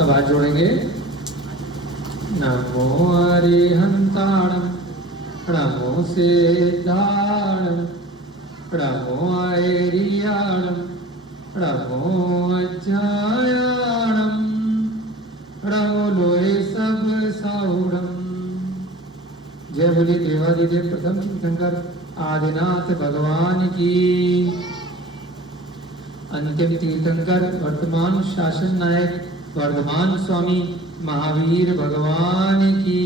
सब हाथ जोड़ेंगे। नमो अरिहंताणम नमो सिद्धाणम नमो ऐरियाणम नमो अज्जायाणम नमो लोए सब साहुणम। जय बोली देवादिदेव प्रथम तीर्थंकर आदिनाथ भगवान की। अंतिम तीर्थंकर वर्तमान शासन नायक वर्धमान स्वामी महावीर भगवान की।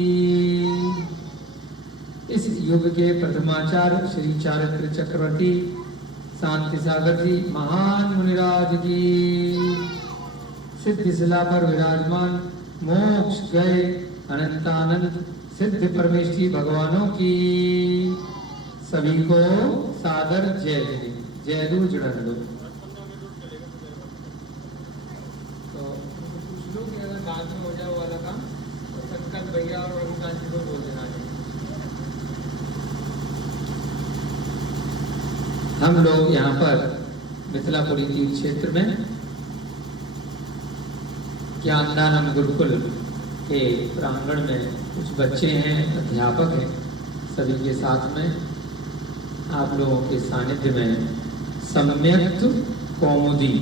इस युग के प्रथमाचार्य श्री चारित्र चक्रवर्ती शांति सागर जी महान मुनिराज की। सिद्ध शिला पर विराजमान मोक्ष गए अनंतानंद सिद्ध परमेश्वरी भगवानों की सभी को सादर जय दे। जय दो जुड़न दो। तो कुछ लोग अगर बाद में हो जाए वाला काम तो संकल्प भैया और रघुकांत जी को बोल देना। हम लोग यहाँ पर मिथिलापुरी तीर्थ क्षेत्र में ज्ञानदानम गुरुकुल के प्रांगण में कुछ बच्चे हैं, अध्यापक हैं, सभी के साथ में आप लोगों के सानिध्य में सम्यक्त कौमुदी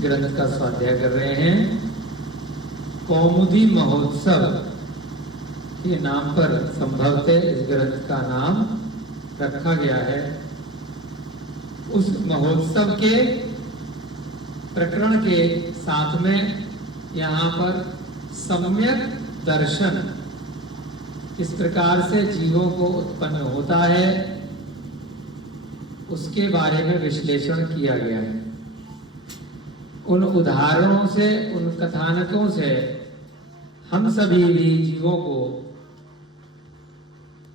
ग्रंथ का स्वाध्याय कर रहे हैं। कौमुदी महोत्सव के नाम पर संभवतः इस ग्रंथ का नाम रखा गया है। उस महोत्सव के प्रकरण के साथ में यहाँ पर सम्यक दर्शन किस प्रकार से जीवों को उत्पन्न होता है उसके बारे में विश्लेषण किया गया है। उन उदाहरणों से, उन कथानकों से हम सभी भी जीवों को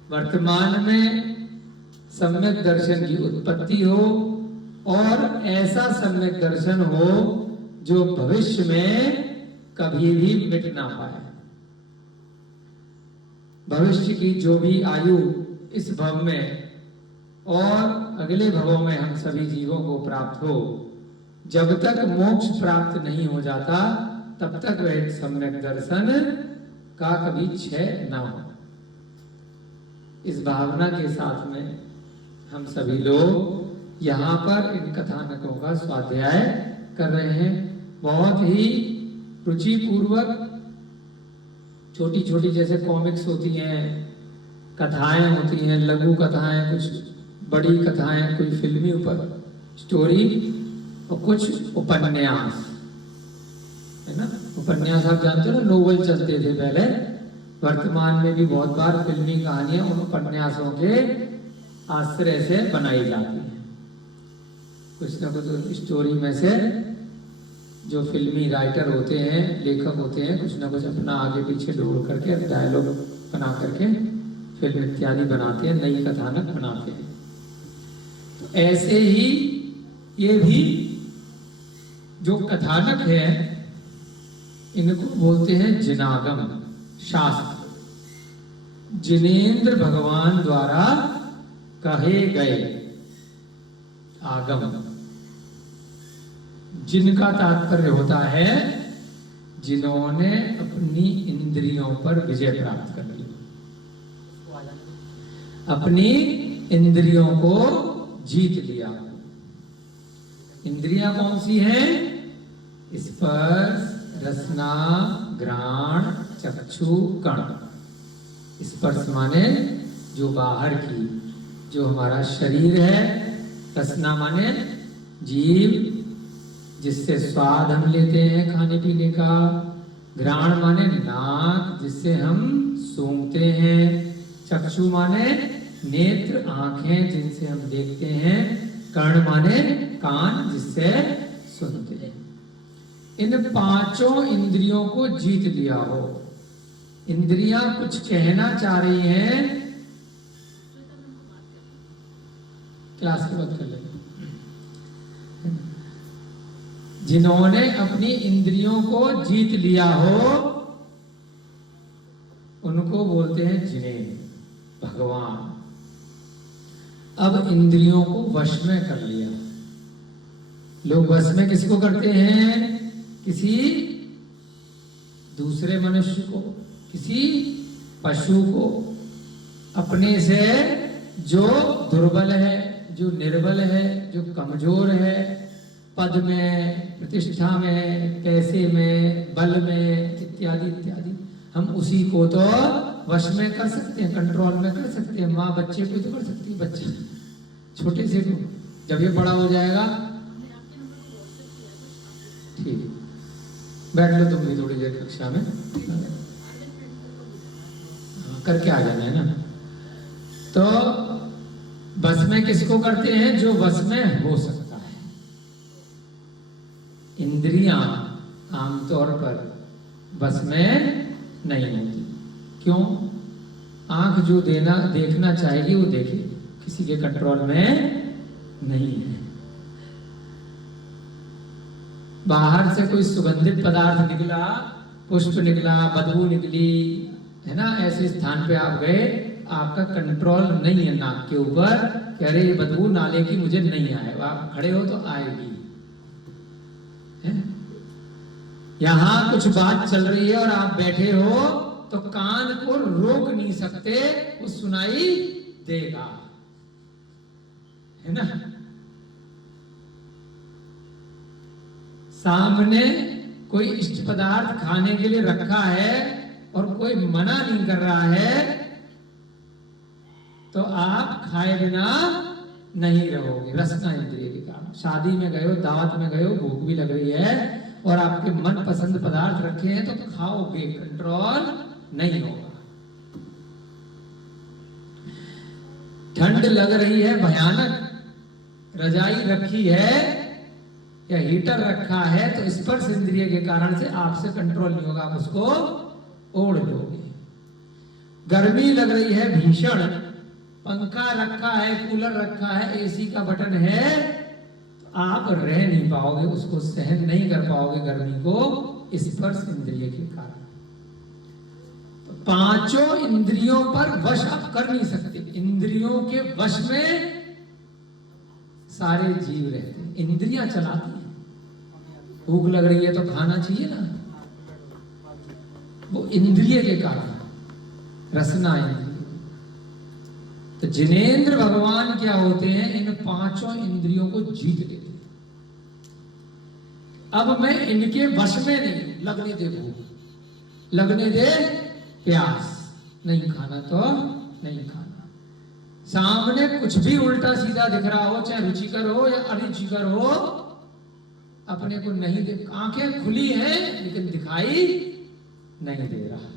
वर्तमान में सम्यक दर्शन की उत्पत्ति हो और ऐसा सम्यक दर्शन हो जो भविष्य में कभी भी मिट ना पाए। भविष्य की जो भी आयु इस भव में और अगले भवों में हम सभी जीवों को प्राप्त हो, जब तक मोक्ष प्राप्त नहीं हो जाता तब तक वह सम्यक दर्शन का कभी क्षय ना हो। इस भावना के साथ में हम सभी लोग यहाँ पर इन कथानकों का स्वाध्याय कर रहे हैं। बहुत ही रुचि पूर्वक छोटी छोटी जैसे कॉमिक्स होती हैं, कथाएं होती हैं, लघु कथाएं, कुछ बड़ी कथाएं, कोई फिल्मी ऊपर स्टोरी और कुछ उपन्यास, है ना। उपन्यास आप जानते हो ना, नोवेल चलते थे पहले, वर्तमान में भी बहुत बार फिल्मी कहानियां उन उपन्यासों के आश्रय से बनाई जाती है। कुछ न कुछ स्टोरी में से जो फिल्मी राइटर होते हैं, लेखक होते हैं, कुछ न कुछ अपना आगे पीछे जोड़ करके डायलॉग बना करके फिल्म इत्यादि बनाते हैं, नई कथानक बनाते हैं। तो ऐसे ही ये भी जो कथानक है इनको बोलते हैं जिनागम शास्त्र। जिनेंद्र भगवान द्वारा कहे गए आगम। जिनका तात्पर्य होता है जिन्होंने अपनी इंद्रियों पर विजय प्राप्त कर ली, अपनी इंद्रियों को जीत लिया। इंद्रियां कौन सी हैं? स्पर्श, रसना, घ्राण, चक्षु, कण। स्पर्श माने जो बाहर की, जो हमारा शरीर है। रसना माने जीव, जिससे स्वाद हम लेते हैं खाने पीने का। घ्राण माने नाक, जिससे हम सूंघते हैं। चक्षु माने नेत्र, आंखें, जिनसे हम देखते हैं। कर्ण माने कान, जिससे सुनते हैं। इन पांचों इंद्रियों को जीत लिया हो। इंद्रियां कुछ कहना चाह रही हैं, क्लास के बाद कर लेंगे। जिन्होंने अपनी इंद्रियों को जीत लिया हो उनको बोलते हैं जिनेंद्र भगवान। अब इंद्रियों को वश में कर लिया। लोग वश में किसको करते हैं? किसी दूसरे मनुष्य को, किसी पशु को, अपने से जो दुर्बल है, जो निर्बल है, जो कमजोर है, पद में, प्रतिष्ठा में, पैसे में, बल में, इत्यादि इत्यादि, हम उसी को तो वश में कर सकते हैं, कंट्रोल में कर सकते हैं। माँ बच्चे को तो कर सकती है, बच्चा छोटे से को, जब ये बड़ा हो जाएगा। ठीक, बैठ लो तुम भी थोड़ी देर कक्षा में, करके आ जाना है ना। तो बस में किसको करते हैं? जो बस में हो सकता है। इंद्रियां आमतौर पर बस में नहीं होती। क्यों? आंख जो देखना चाहेगी वो देखे, किसी के कंट्रोल में नहीं है। बाहर से कोई सुगंधित पदार्थ निकला, पुष्प निकला, बदबू निकली, है ना, ऐसे स्थान पे आप गए, आपका कंट्रोल नहीं है नाक के ऊपर कि अरे ये बदबू नाले की मुझे नहीं आए, आप खड़े हो तो आएगी। यहां कुछ बात चल रही है और आप बैठे हो तो कान को रोक नहीं सकते, वो सुनाई देगा, है ना। सामने कोई इष्ट पदार्थ खाने के लिए रखा है और कोई मना नहीं कर रहा है तो आप खाए बिना नहीं रहोगे, रसना इंद्रिय के कारण। शादी में गए हो, दावत में गए हो, भूख भी लग रही है और आपके मन पसंद पदार्थ रखे हैं तो खाओगे, कंट्रोल नहीं होगा। ठंड लग रही है भयानक, रजाई रखी है या हीटर रखा है तो स्पर्श इंद्रिय के कारण से आपसे कंट्रोल नहीं होगा, आप उसको ओढ़ लोगे। गर्मी लग रही है भीषण, पंखा रखा है, कूलर रखा है, एसी का बटन है, तो आप रह नहीं पाओगे, उसको सहन नहीं कर पाओगे गर्मी को, स्पर्श इंद्रिय के कारण। तो पांचों इंद्रियों पर वश आप कर नहीं सकते। इंद्रियों के वश में सारे जीव रहते हैं, इंद्रियां चलाती हैं। भूख लग रही है तो खाना चाहिए ना, वो इंद्रिय के कारण, रसना इंद्रिय। तो जिनेंद्र भगवान क्या होते हैं? इन पांचों इंद्रियों को जीत लेते हैं। अब मैं इनके वश में नहीं, लगने दे भूख, लगने दे प्यास, नहीं खाना तो नहीं खाना। सामने कुछ भी उल्टा सीधा दिख रहा हो, चाहे रुचिकर हो या अरुचिकर हो, अपने को नहीं देख, आंखें खुली हैं लेकिन दिखाई नहीं दे रहा।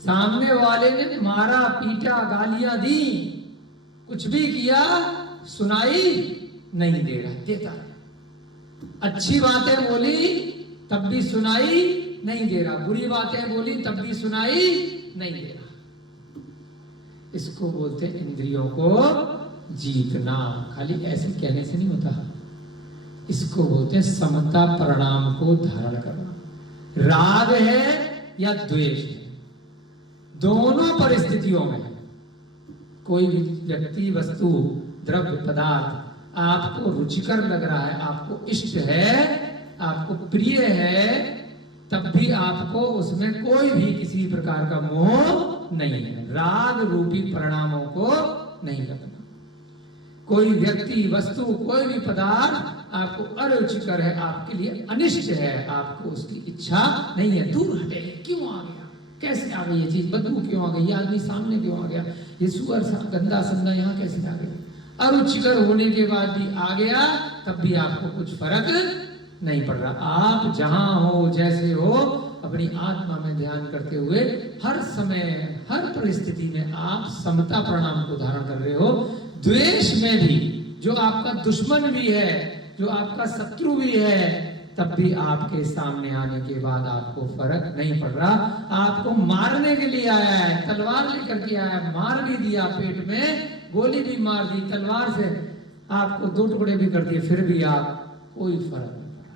सामने वाले ने मारा, पीटा, गालियां दी, कुछ भी किया, सुनाई नहीं दे रहा, देता है। अच्छी बातें बोली तब भी सुनाई नहीं दे रहा, बुरी बातें बोली तब भी सुनाई नहीं दे रहा। इसको बोलते हैं इंद्रियों को जीतना। खाली ऐसे कहने से नहीं होता, इसको बोलते हैं समता परिणाम को धारण करना। राग है या द्वेष है, दोनों परिस्थितियों में कोई भी व्यक्ति, वस्तु, द्रव्य, पदार्थ आपको रुचिकर लग रहा है, आपको इष्ट है, आपको प्रिय है, तब भी आपको उसमें कोई भी किसी प्रकार का मोह नहीं है। राग रूपी परिणामों को नहीं लगना। कोई व्यक्ति, वस्तु, कोई भी पदार्थ आपको अरुचिकर है, आपके लिए अनिष्ट है, आपको उसकी इच्छा नहीं है, दूर हटे। क्यों आ गया, कैसे आ गई ये चीज, बदबू क्यों आ गई, ये आदमी सामने क्यों आ गया, ये सुअर सा गंदा संदा यहाँ कैसे आ गया। अरुचिकर होने के बाद भी आ गया, तब भी आपको कुछ फर्क नहीं पड़ रहा। आप जहां हो, जैसे हो, अपनी आत्मा में ध्यान करते हुए हर समय, हर परिस्थिति में आप समता परिणाम को धारण कर रहे हो। द्वेष में भी, जो आपका दुश्मन भी है, जो आपका शत्रु भी है, तब भी आपके सामने आने के बाद आपको फर्क नहीं पड़ रहा। आपको मारने के लिए आया है, तलवार लेकर के आया है, मार भी दिया, पेट में गोली भी मार दी, तलवार से आपको 2 टुकड़े भी कर दिए, फिर भी आप कोई फर्क नहीं पड़ रहा।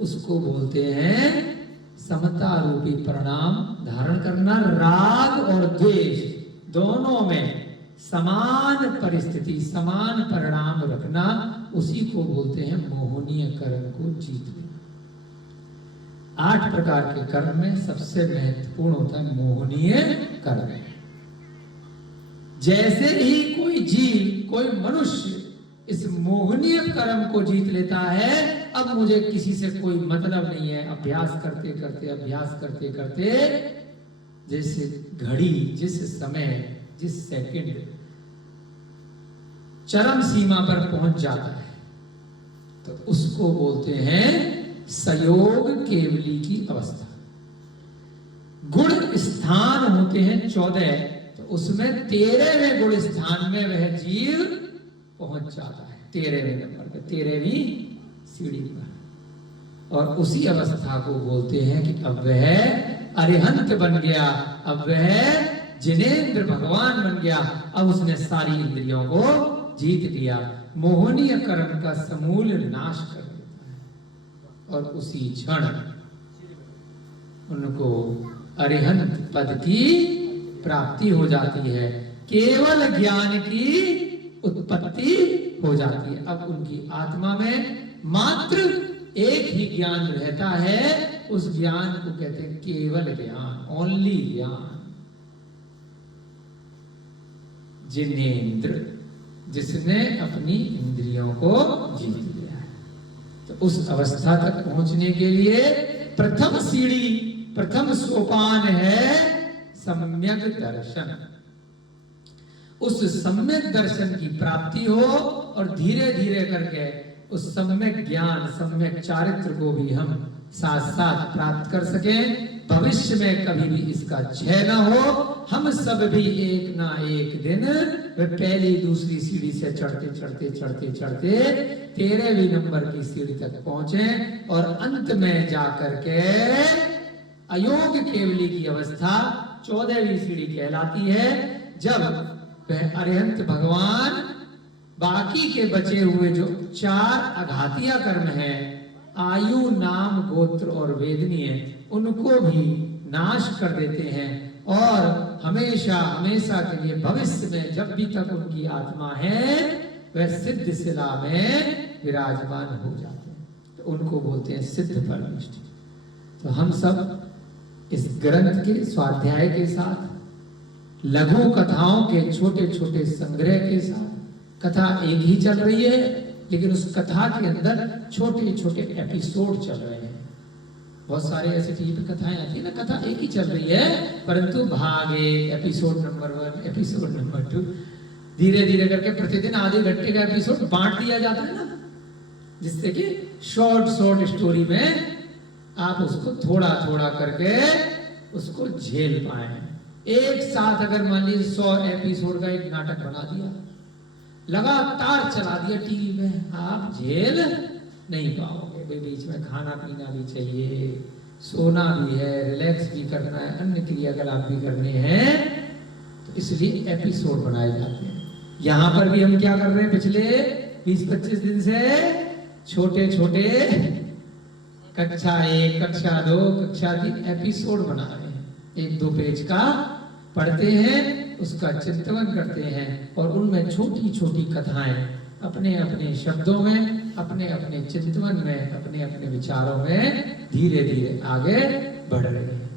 उसको बोलते हैं समता रूपी परिणाम धारण करना। राग और द्वेष दोनों में समान परिस्थिति, समान परिणाम रखना, उसी को बोलते हैं मोहनीय करण को जीत लेना। 8 प्रकार के कर्म में सबसे महत्वपूर्ण होता है मोहनीय कर्म। जैसे ही कोई जीव, कोई मनुष्य इस मोहनीय कर्म को जीत लेता है, अब मुझे किसी से कोई मतलब नहीं है, अभ्यास करते करते जैसे घड़ी जिस समय, जिस सेकंड चरम सीमा पर पहुंच जाता है, तो उसको बोलते हैं सयोग केवली की अवस्था। गुण स्थान होते हैं 14, तो उसमें 13वें गुण स्थान में वह जीव पहुंच जाता है, 13वें नंबर पे, 13वीं सीढ़ी पर। और उसी अवस्था को बोलते हैं कि अब वह अरिहंत बन गया, अब वह जिनेंद्र भगवान बन गया, अब उसने सारी इंद्रियों को जीत लिया, मोहनीय कर्म का समूल नाश कर देता है। और उसी क्षण उनको अरिहंत पद की प्राप्ति हो जाती है, केवल ज्ञान की उत्पत्ति हो जाती है। अब उनकी आत्मा में मात्र एक ही ज्ञान रहता है, उस ज्ञान को कहते हैं केवल ज्ञान, ओनली ज्ञान। जिनेंद्र, जिसने अपनी इंद्रियों को जीत लिया है। तो उस अवस्था तक पहुंचने के लिए प्रथम सीढ़ी, प्रथम सोपान है सम्यक दर्शन। उस सम्यक दर्शन की प्राप्ति हो और धीरे धीरे करके उस सम्यक ज्ञान, सम्यक चारित्र को भी हम साथ साथ प्राप्त कर सकें, भविष्य में कभी भी इसका क्षय न हो। हम सब भी एक ना एक दिन पहली दूसरी सीढ़ी से चढ़ते 13वीं नंबर की सीढ़ी तक पहुंचे और अंत में जाकर के अयोग केवली की अवस्था 14वीं सीढ़ी कहलाती है, जब वह अरिहंत भगवान बाकी के बचे हुए जो 4 अघातिया कर्म है, आयु, नाम, गोत्र और वेदनीय, उनको भी नाश कर देते हैं और हमेशा हमेशा के लिए भविष्य में जब भी तक उनकी आत्मा है वह सिद्ध शिला में विराजमान हो जाते हैं, तो उनको बोलते हैं सिद्ध परमिष्ठ। तो हम सब इस ग्रंथ के स्वाध्याय के साथ, लघु कथाओं के छोटे छोटे संग्रह के साथ, कथा एक ही चल रही है लेकिन उस कथा के अंदर छोटे छोटे एपिसोड चल रहे हैं। बहुत सारे ऐसे टीवी पे कथाएं आती है ना, कथा एक ही चल रही है परंतु भाग 1, एपिसोड नंबर 1, एपिसोड नंबर 2, धीरे धीरे करके प्रतिदिन आधे घंटे का एपिसोड बांट दिया जाता है ना, जिससे कि शॉर्ट स्टोरी में आप उसको थोड़ा थोड़ा करके उसको झेल पाए। एक साथ अगर मान लीजिए 100 एपिसोड का एक नाटक बना दिया, लगातार चला दिया टीवी में, आप झेल नहीं पाओगे। बीच में खाना पीना भी चाहिए, सोना भी है, रिलैक्स भी करना है, अन्य क्रियाकलाप भी करने हैं, तो इसलिए एपिसोड बनाए जाते हैं। यहाँ पर भी हम क्या कर रहे हैं, पिछले 20-25 दिन से छोटे छोटे कक्षा 1, कक्षा 2, कक्षा 3 एपिसोड बना रहे हैं। 1-2 पेज का पढ़ते हैं, उसका चिंतन करते हैं और उनमें छोटी छोटी कथाएं अपने अपने शब्दों में, अपने अपने चिंतन में, अपने अपने विचारों में धीरे धीरे आगे बढ़ रहे हैं।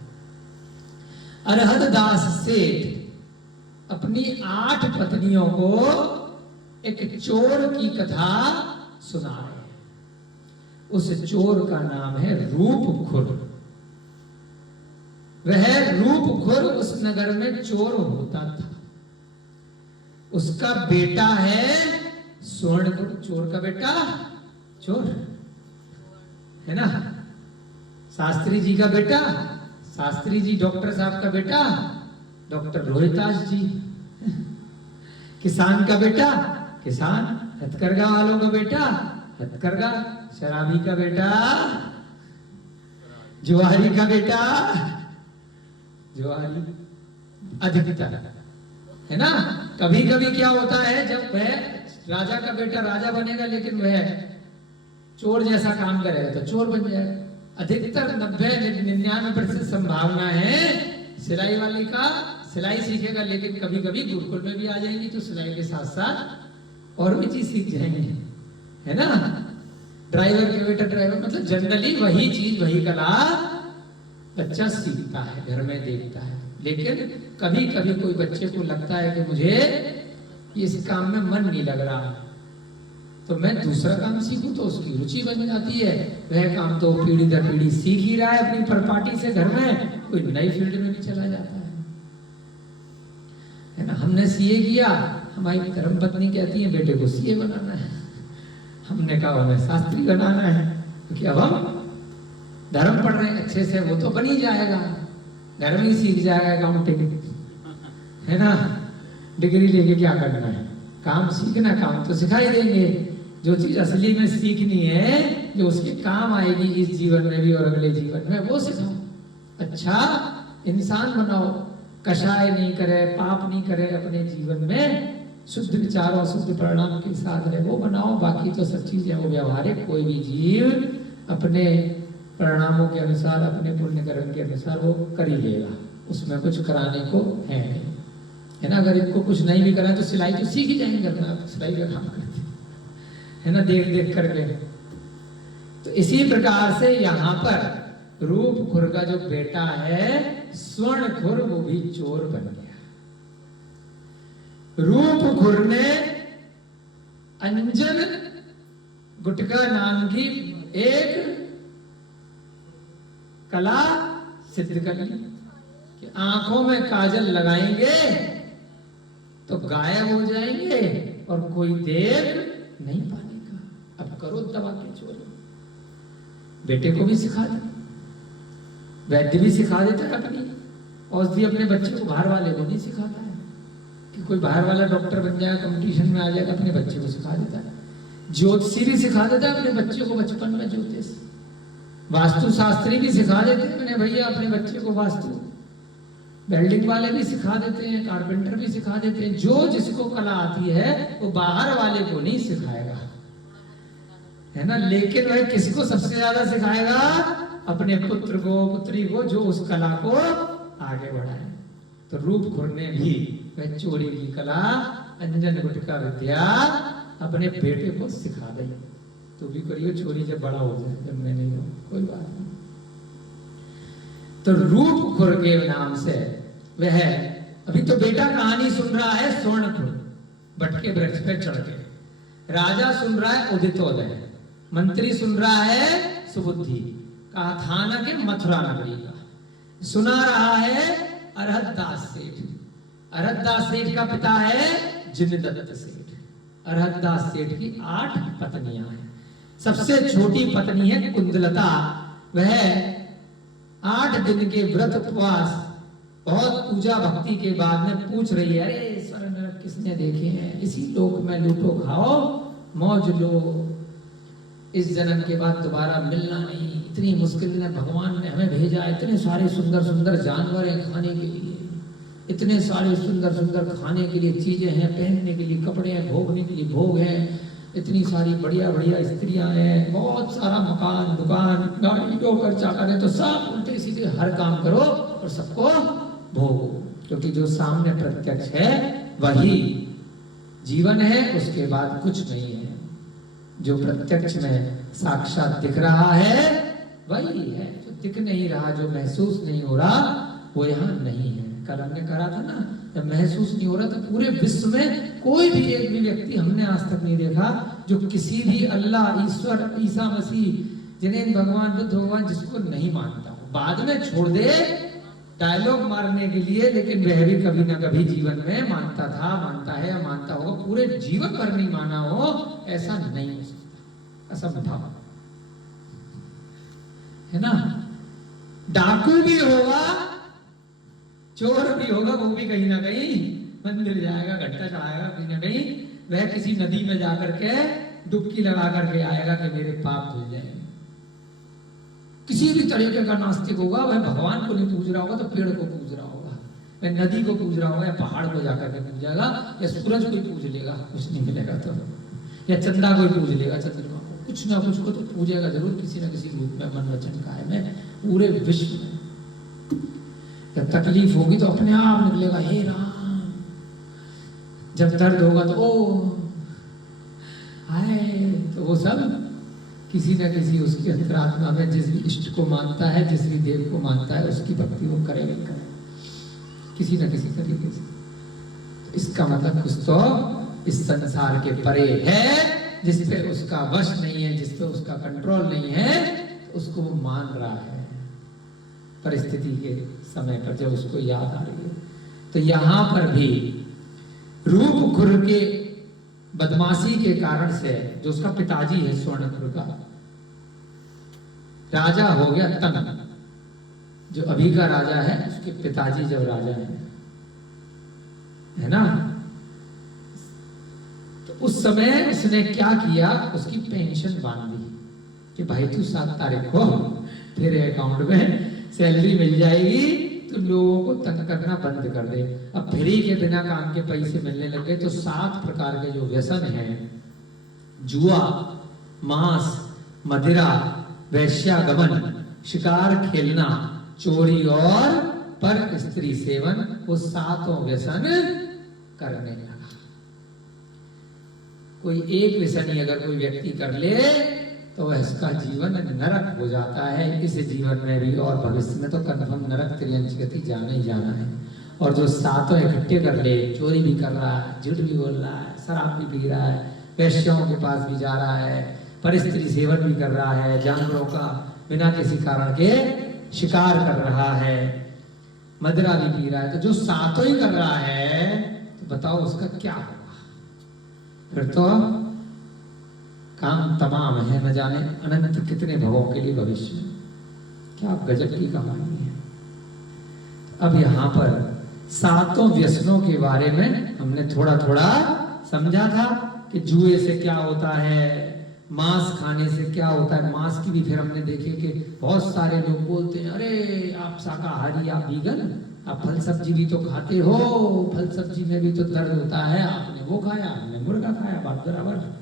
अरहत दास सेठ अपनी 8 पत्नियों को एक चोर की कथा सुना रहे हैं। उस चोर का नाम है रूप खुर। वह रूप खुर उस नगर में चोर होता था। उसका बेटा है स्वर्णकुर। चोर का बेटा चोर है ना, शास्त्री जी का बेटा, शास्त्री जी डॉक्टर साहब का बेटा डॉक्टर रोहितास जी, किसान का बेटा किसान, हथकरघा वालों का बेटा हथकरघा, शराबी का बेटा जुआरी का बेटा जुआरी, अधिकतर है ना। कभी कभी क्या होता है, जब वह राजा का बेटा राजा बनेगा लेकिन वह चोर जैसा काम करेगा तो चोर बन जाएगा। अधिकतर 90-99% संभावना है सिलाई वाले का सिलाई सीखेगा, लेकिन कभी कभी गुरुकुल में भी आ जाएंगी तो सिलाई के साथ साथ और भी चीज सीख जाएंगे, है ना। ड्राइवर के बेटा ड्राइवर, मतलब जनरली वही चीज वही कला बच्चा सीखता है, घर में देखता है, लेकिन कभी कभी कोई बच्चे को लगता है कि मुझे इस काम में मन नहीं लग रहा, तो मैं दूसरा काम सीखूं, तो उसकी रुचि बन जाती है। वह काम तो पीढ़ी दर पीढ़ी सीख ही रहा है अपनी परपाटी से घर में, कोई नई फील्ड में भी चला जाता है ना। हमने सीए किया, हमारी धर्मपत्नी कहती है बेटे को सीए बनाना है, हमने कहा हमें शास्त्री बनाना है, क्योंकि अब हम धर्म पढ़ रहे हैं अच्छे से, वो तो बन ही जाएगा, घर में ही सीख जाएगा अकाउंटिंग, है ना। डिग्री लेके क्या करना है, काम सीखना, काम तो सिखाई देंगे, जो चीज असली में सीखनी है, जो उसके काम आएगी इस जीवन में भी और अगले जीवन में, वो सिखाओ। अच्छा इंसान बनाओ, कषाय नहीं करे, पाप नहीं करे, अपने जीवन में शुद्ध विचारों शुद्ध परिणाम के साथ रहे, वो बनाओ। बाकी तो सब चीजें वो व्यवहारिक, कोई भी जीव अपने परिणामों के अनुसार, अपने पुण्य कर्म के अनुसार वो कर ही लेगा, उसमें कुछ कराने को है नहीं, है ना। अगर इनको कुछ नहीं भी करा तो सिलाई तो सीख ही जाएंगे करना, सिलाई का काम करते है ना, देख देख करके। तो इसी प्रकार से यहाँ पर रूप खुर का जो बेटा है स्वर्ण खुर, वो भी चोर बन गया। रूप खुर ने अंजन गुटका नाम की एक कला सिद्ध कर ली कि आंखों में काजल लगाएंगे तो गायब हो जाएंगे और कोई देख नहीं पाएगा। अब करो दवा के चोरी। बेटे को भी सिखा दे, वैद्य भी सिखा देता है अपनी औषधि अपने बच्चे को, बाहर वाले को नहीं सिखाता है कि कोई बाहर वाला डॉक्टर बन जाए, कंपटीशन में आ जाएगा, अपने बच्चे को सिखा देता है। ज्योतिषी भी सिखा देता है अपने बच्चे को बचपन में ज्योतिष, वास्तु शास्त्री भी सिखा देते हैं अपने भैया अपने बच्चे को वास्तु, वेल्डिंग वाले भी सिखा देते हैं, कारपेंटर भी सिखा देते हैं। जो जिसको कला आती है वो बाहर वाले को नहीं सिखाएगा, है ना। लेकिन वह किसको सबसे ज्यादा सिखाएगा, अपने पुत्र को, पुत्री को, जो उस कला को आगे बढ़ाए। तो रूप खुर ने भी वह चोरी की कला, अंजन गुटका विद्या अपने बेटे को सिखा दी। तो भी करियो चोरी जब बड़ा हो जाए, जब मैं नहीं हूं, कोई बात नहीं। तो रूप खुर के नाम से वह, अभी तो बेटा कहानी सुन रहा है स्वर्ण खुर, बटके वृक्ष पे चढ़ के, राजा सुन रहा है उदितोदय, मंत्री सुन रहा है सुबुद्धि, कहा थाना के मथुरा नगरी का, सुना रहा है अरहत दास सेठ। अरहत दास सेठ का पिता है जिनदत्त सेठ। अरहत दास सेठ की 8 पत्नियां हैं। सबसे छोटी पत्नी है कुंदलता, वह 8 दिन के व्रत उपवास, बहुत पूजा भक्ति के बाद में पूछ रही है, अरे स्वर्ग नरक किसने देखे हैं, इसी लोक में लूटो खाओ मौज लो, इस जन्म के बाद दोबारा मिलना नहीं, इतनी मुश्किल ने भगवान ने हमें भेजा, इतने सारे सुंदर सुंदर जानवर हैं खाने के लिए, इतने सारे सुंदर सुंदर खाने के लिए चीजें हैं, पहनने के लिए कपड़े हैं, भोगने के लिए भोग हैं, इतनी सारी बढ़िया बढ़िया स्त्रियां हैं, बहुत सारा मकान दुकान गाड़ी जो खर्चा करें, तो सब उल्टे सीधे हर काम करो और सबको भोगो, क्योंकि जो सामने प्रत्यक्ष है वही जीवन है, उसके बाद कुछ नहीं है। जो प्रत्यक्ष में साक्षात दिख रहा है वही है, जो दिख नहीं रहा, जो महसूस नहीं हो रहा, वो यहाँ नहीं है। कल हमने कहा था ना, जब महसूस नहीं हो रहा तो पूरे विश्व में कोई भी एक भी व्यक्ति हमने आज तक नहीं देखा जो किसी भी अल्लाह, ईश्वर, ईसा मसीह, जिन्हें भगवान बुद्ध भगवान जिसको नहीं मानता हो, बाद में छोड़ दे डायलॉग मारने के लिए, लेकिन वह भी कभी ना कभी जीवन में मानता था, मानता है या मानता होगा, पूरे जीवन भर नहीं माना हो, ऐसा नहीं हो सकता, असंभव है ना। डाकू भी होगा, चोर भी होगा, वो भी कहीं ना कहीं मंदिर जाएगा, घंटा चढ़ाएगा, कहीं ना कहीं वह किसी नदी में जाकर के डुबकी लगा करके आएगा कि मेरे पाप धुल जाए। किसी भी तरीके का नास्तिक होगा, वह भगवान को नहीं पूज रहा होगा तो पेड़ को पूज रहा होगा, वह नदी को पूज रहा होगा या पहाड़ को जाकर के पूज जाएगा, या सूरज को ही पूज लेगा, कुछ नहीं मिलेगा तो, या चंदा को ही पूज लेगा, चंद्रमा को, कुछ ना कुछ को तो पूजेगा जरूर किसी ना किसी रूप में, मन वचन काया में, पूरे विश्व में। जब तकलीफ होगी तो अपने आप निकलेगा हे राम, जब दर्द होगा तो ओ हाय, तो वो सब किसी न किसी उसकी अंतरात्मा में जिस भी इष्ट को मानता है, जिस भी देव को मानता है, उसकी भक्ति वो करेगा ही करेगा किसी न किसी तरीके से। तो इसका मतलब कुछ तो इस संसार के परे है, जिस पे उसका वश नहीं है, जिस पे उसका कंट्रोल नहीं है, तो उसको वो मान रहा है परिस्थिति के समय पर जब उसको याद आ रही है। तो यहां पर भी रूप खुर के बदमाशी के कारण से, जो उसका पिताजी है स्वर्णखुर का, राजा हो गया तन, जो अभी का राजा है उसके पिताजी जब राजा है ना, तो उस समय उसने क्या किया, उसकी पेंशन बांध दी कि भाई तू 7 तारीख को तेरे अकाउंट में सैलरी मिल जाएगी, तो लोगों को तंग करना बंद कर दे। अब फ्री के बिना काम के पैसे मिलने लग गए, तो 7 प्रकार के जो व्यसन हैं, जुआ, मांस, मदिरा, वैश्यागमन, शिकार खेलना, चोरी और पर स्त्री सेवन, वो 7 व्यसन करने लगा। कोई एक व्यसन ही अगर कोई व्यक्ति कर ले तो वह इसका जीवन नरक हो जाता है, इस जीवन में भी और भविष्य में तो कन्फर्म नरक त्रियंचगति जाना ही जाना है। और जो 7 इकट्ठे कर ले, चोरी भी कर रहा है, झूठ भी बोल रहा है, शराब भी पी रहा है, वैश्याओं के पास भी जा रहा है, परिस्त्री सेवन भी कर रहा है, जानवरों का बिना किसी कारण के शिकार कर रहा है, मदिरा भी पी रहा है, तो जो 7 ही कर रहा है, तो बताओ उसका क्या होगा? फिर तो काम तमाम है, न जाने अनंत कितने भवों के लिए भविष्य। क्या गजब की कहानी है। अब यहाँ पर 7 व्यसनों के बारे में हमने थोड़ा थोड़ा समझा था कि जुए से क्या होता है, मांस खाने से क्या होता है। मांस की भी फिर हमने देखे कि बहुत सारे लोग बोलते हैं, अरे आप शाकाहारी, आप वीगन, आप फल सब्जी भी तो खाते हो, फल सब्जी में भी तो दर्द होता है, आपने वो खाया, हमने मुर्गा खाया, बात बराबर।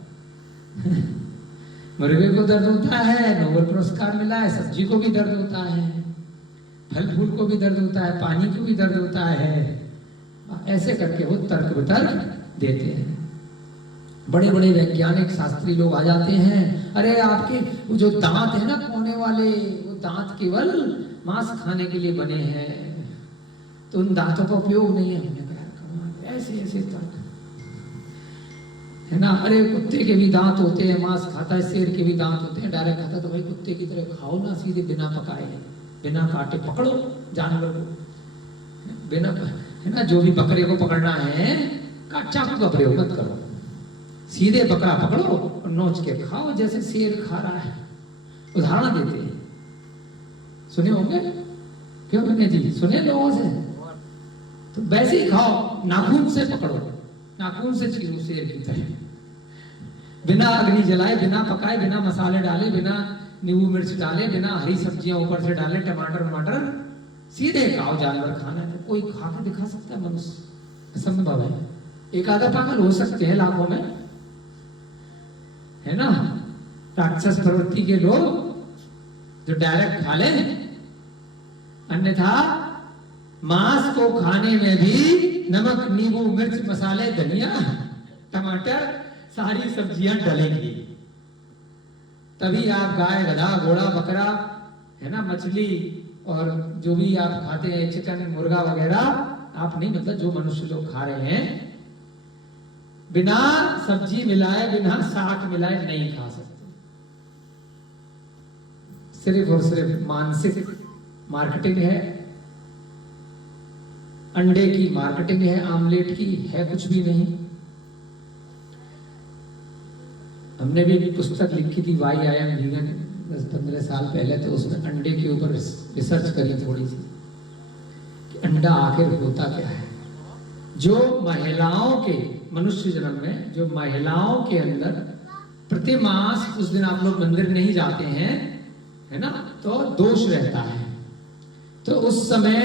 मुर्गे को दर्द होता है, नोबेल पुरस्कार मिला है, सब्जी को भी दर्द होता है, फल फूल को भी दर्द होता है, पानी को भी दर्द होता है। ऐसे करके वो तर्क वितर्क देते हैं। बड़े बड़े वैज्ञानिक शास्त्री लोग आ जाते हैं, अरे आपके वो जो दांत है ना कोने वाले, वो दांत केवल मांस खाने के लिए बने हैं, तो उन दांतों का उपयोग नहीं है। हमने कहा ऐसे ऐसे तर्क है ना। अरे कुत्ते के भी दांत होते हैं, मांस खाता है, शेर के भी दांत होते हैं, डायरेक्ट खाता तो भाई कुत्ते की तरह खाओ ना, सीधे बिना पकाए बिना काटे पकड़ो जानवर को, बिना, है ना। जो भी बकरे को पकड़ना है, चाकू का प्रयोग मत करो, सीधे बकरा पकड़ो और नोच के खाओ जैसे शेर खा रहा है। उदाहरण देते हैं, सुने होंगे क्यों मैंने जी, सुने लोगों से, तो वैसे ही खाओ, नाखून से पकड़ो, नाखून से चीरो शेर की तरह, बिना अग्नि जलाए, बिना पकाए, बिना मसाले डाले, बिना नींबू मिर्च डाले, बिना हरी सब्जियां ऊपर से डाले, टमाटर टमाटर, सीधे खाओ। जानवर खाना है, कोई खा के दिखा सकता है? मनुष्य असंभव है। एक आधा पागल हो सकते हैं लाखों में, है ना, राक्षस प्रवृत्ति के लोग जो डायरेक्ट खा ले, अन्यथा मांस को खाने में भी नमक, नींबू, मिर्च, मसाले, धनिया, टमाटर, सारी सब्जियां डलेंगी, तभी आप गाय, गधा, घोड़ा, बकरा, है ना, मछली और जो भी आप खाते हैं, चिकन, मुर्गा वगैरह, आप नहीं, मतलब जो मनुष्य लोग खा रहे हैं, बिना सब्जी मिलाए, बिना साग मिलाए नहीं खा सकते। सिर्फ और सिर्फ मानसिक मार्केटिंग है, अंडे की मार्केटिंग है, आमलेट की है, कुछ भी नहीं। हमने भी पुस्तक लिखी थी वाई आई एम वीगन 10-15 साल पहले, तो उसमें अंडे के ऊपर रिसर्च करी थोड़ी सी कि अंडा आखिर होता क्या है। जो महिलाओं के मनुष्य जन्म में, जो महिलाओं के अंदर प्रतिमास, उस दिन आप लोग मंदिर नहीं जाते हैं, है ना, तो दोष रहता है, तो उस समय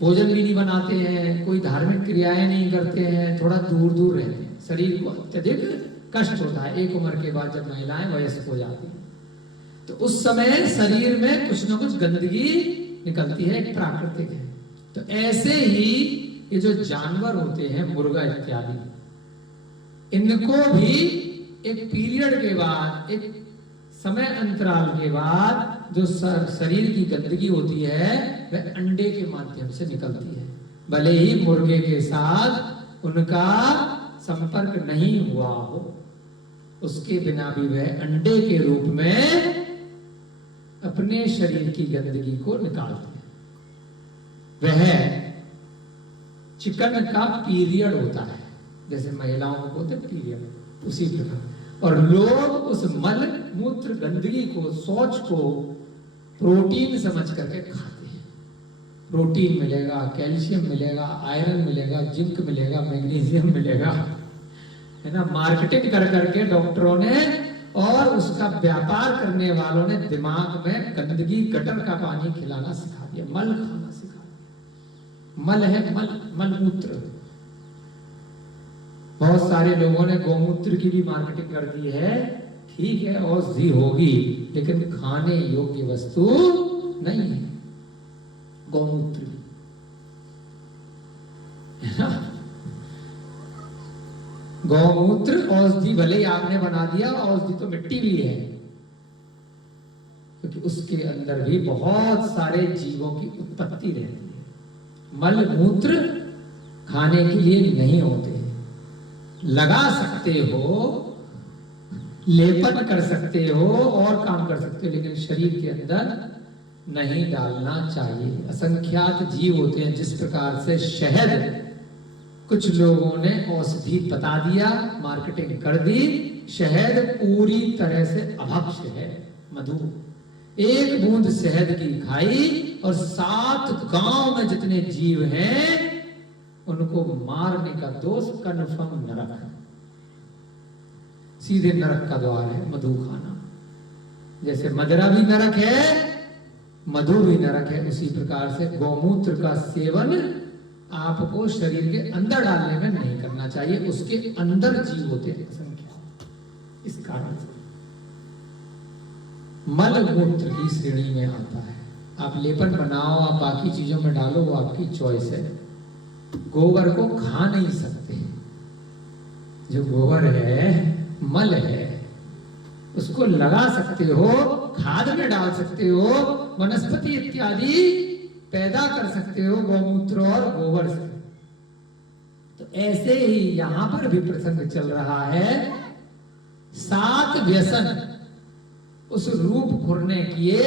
भोजन भी नहीं बनाते हैं, कोई धार्मिक क्रियाएं नहीं करते हैं, थोड़ा दूर दूर रहते हैं, शरीर को अत्यधिक कष्ट होता है। एक उम्र के बाद जब महिलाएं वयस्क हो जाती हैं, तो उस समय शरीर में कुछ ना कुछ गंदगी निकलती है, एक प्राकृतिक है। तो ऐसे ही ये जो जानवर होते हैं, मुर्गा इत्यादि, इनको भी एक पीरियड के बाद, एक समय अंतराल के बाद जो शरीर की गंदगी होती है वह अंडे के माध्यम से निकलती है। भले ही मुर्गे के साथ उनका संपर्क नहीं हुआ हो, उसके बिना भी वह अंडे के रूप में अपने शरीर की गंदगी को निकालते हैं। वह चिकन का पीरियड होता है, जैसे महिलाओं को होते पीरियड, उसी प्रकार। और लोग उस मल मूत्र गंदगी को, शौच को प्रोटीन समझ करके खाते हैं। प्रोटीन मिलेगा, कैल्शियम मिलेगा, आयरन मिलेगा, जिंक मिलेगा, मैग्नीशियम मिलेगा, है ना। मार्केटिंग कर करके डॉक्टरों ने और उसका व्यापार करने वालों ने दिमाग में गंदगी, गटर का पानी खिलाना सिखा दिया, मल खाना सिखा दिया। मल है मल, मलमूत्र। बहुत सारे लोगों ने गौमूत्र की भी मार्केटिंग कर दी है। ठीक है, औषधि होगी, लेकिन खाने योग्य वस्तु नहीं है गौमूत्र, है ना। गौमूत्र औषधि भले ही आपने बना दिया, औषधि तो मिट्टी भी है, क्योंकि उसके अंदर भी बहुत सारे जीवों की उत्पत्ति रहती है। मल मूत्र खाने के लिए नहीं होते। लगा सकते हो, लेपन कर सकते हो और काम कर सकते हो, लेकिन शरीर के अंदर नहीं डालना चाहिए। असंख्यात जीव होते हैं, जिस प्रकार से शहद कुछ लोगों ने औषधि बता दिया, मार्केटिंग कर दी। शहद पूरी तरह से अभक्ष्य है, मधु। एक बूंद शहद की खाई और 7 गांव में जितने जीव हैं उनको मारने का दोष, कन्फर्म नरक है, सीधे नरक का द्वार है मधु खाना। जैसे मदिरा भी नरक है, मधु भी नरक है, उसी प्रकार से गौमूत्र का सेवन आपको शरीर के अंदर डालने में नहीं करना चाहिए। उसके अंदर जीव होते हैं असंख्यात। इस कारण से मल मूत्र की श्रेणी में आता है। आप लेपन बनाओ, आप बाकी चीजों में डालो, वो आपकी चॉइस है। गोबर को खा नहीं सकते। जो गोबर है, मल है, उसको लगा सकते हो, खाद में डाल सकते हो, वनस्पति इत्यादि पैदा कर सकते हो गौमूत्र और गोबर से। तो ऐसे ही यहां पर भी प्रसंग चल रहा है। 7 व्यसन उस रूप खुरने किए,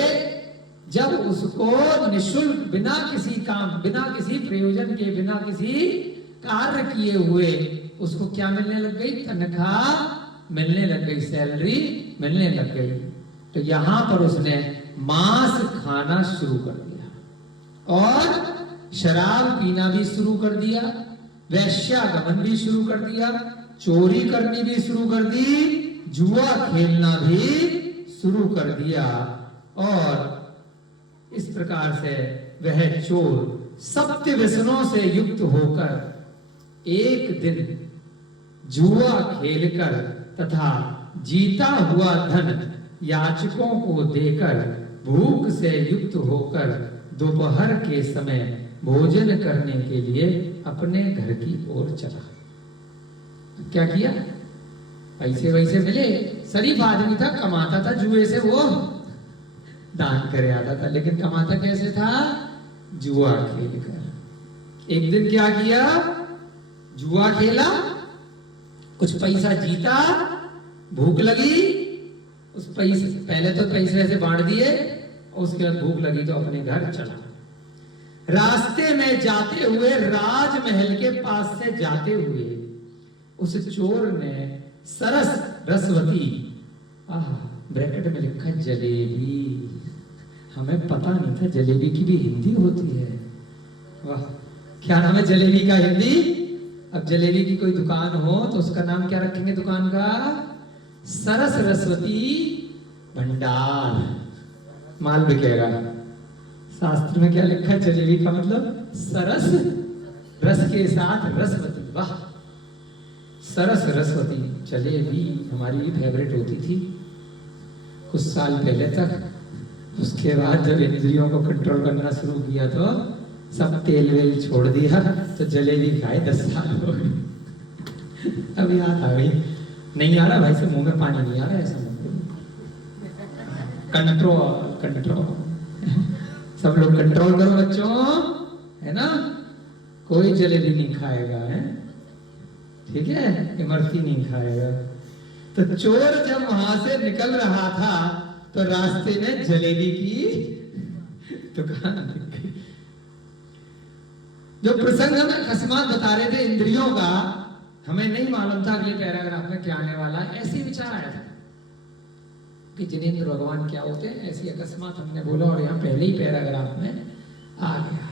जब उसको निःशुल्क, बिना किसी काम, बिना किसी प्रयोजन के, बिना किसी कार्य किए हुए उसको क्या मिलने लग गई? तनख्वाह मिलने लग गई, सैलरी मिलने लग गई। तो यहां पर उसने मांस खाना शुरू कर दिया और शराब पीना भी शुरू कर दिया, वैश्यागमन भी शुरू कर दिया, चोरी करनी भी शुरू कर दी, जुआ खेलना भी शुरू कर दिया। और इस प्रकार से वह चोर सप्त व्यसनों से युक्त होकर एक दिन जुआ खेलकर तथा जीता हुआ धन याचकों को देकर भूख से युक्त होकर दोपहर के समय भोजन करने के लिए अपने घर की ओर चला। क्या किया? पैसे वैसे मिले, शरीफ आदमी था, कमाता था जुए से, वो दान करे आता था, लेकिन कमाता कैसे था? जुआ खेलकर। एक दिन क्या किया? जुआ खेला, कुछ पैसा जीता, भूख लगी, उस पैसे, पहले तो पैसे ऐसे बांट दिए, उसके बाद भूख लगी तो अपने घर चला। रास्ते में जाते हुए, राजमहल के पास से जाते हुए, उस चोर ने सरस रसवती, ब्रैकेट में लिखा जलेबी, हमें पता नहीं था जलेबी की भी हिंदी होती है। वाह, क्या नाम है जलेबी का हिंदी? अब जलेबी की कोई दुकान हो तो उसका नाम क्या रखेंगे दुकान का? सरस रसवती भंडार, माल बिकेगा। शास्त्र में क्या लिखा है जलेबी का मतलब? सरस, रस के साथ रसवती। वाह, सरस रसवती जलेबी हमारी भी फेवरेट होती थी कुछ साल पहले तक। उसके बाद जब इंद्रियों को कंट्रोल करना शुरू किया तो सब तेल वेल छोड़ दिया, तो जलेबी खाए 10 साल हो गए। अब याद आ गई। नहीं आ रहा भाई से, मुंह में पानी नहीं आ रहा, ऐसा कंट्रोल कंट्रोल। सब लोग कंट्रोल करो बच्चों, है ना। कोई जलेबी नहीं खाएगा, है ठीक है, इमरती नहीं खाएगा। तो चोर जब वहां से निकल रहा था तो रास्ते में जलेबी की दुकान दिख गई। जो प्रसंग हमें अकस्मात बता रहे थे इंद्रियों का, हमें नहीं मालूम था अगले पैराग्राफ में क्या आने वाला है। ऐसे ही विचार आया था कि जिनेंद्र भगवान क्या होते हैं, ऐसी अकस्मात हमने बोला और यहाँ पहले ही पैराग्राफ में आ गया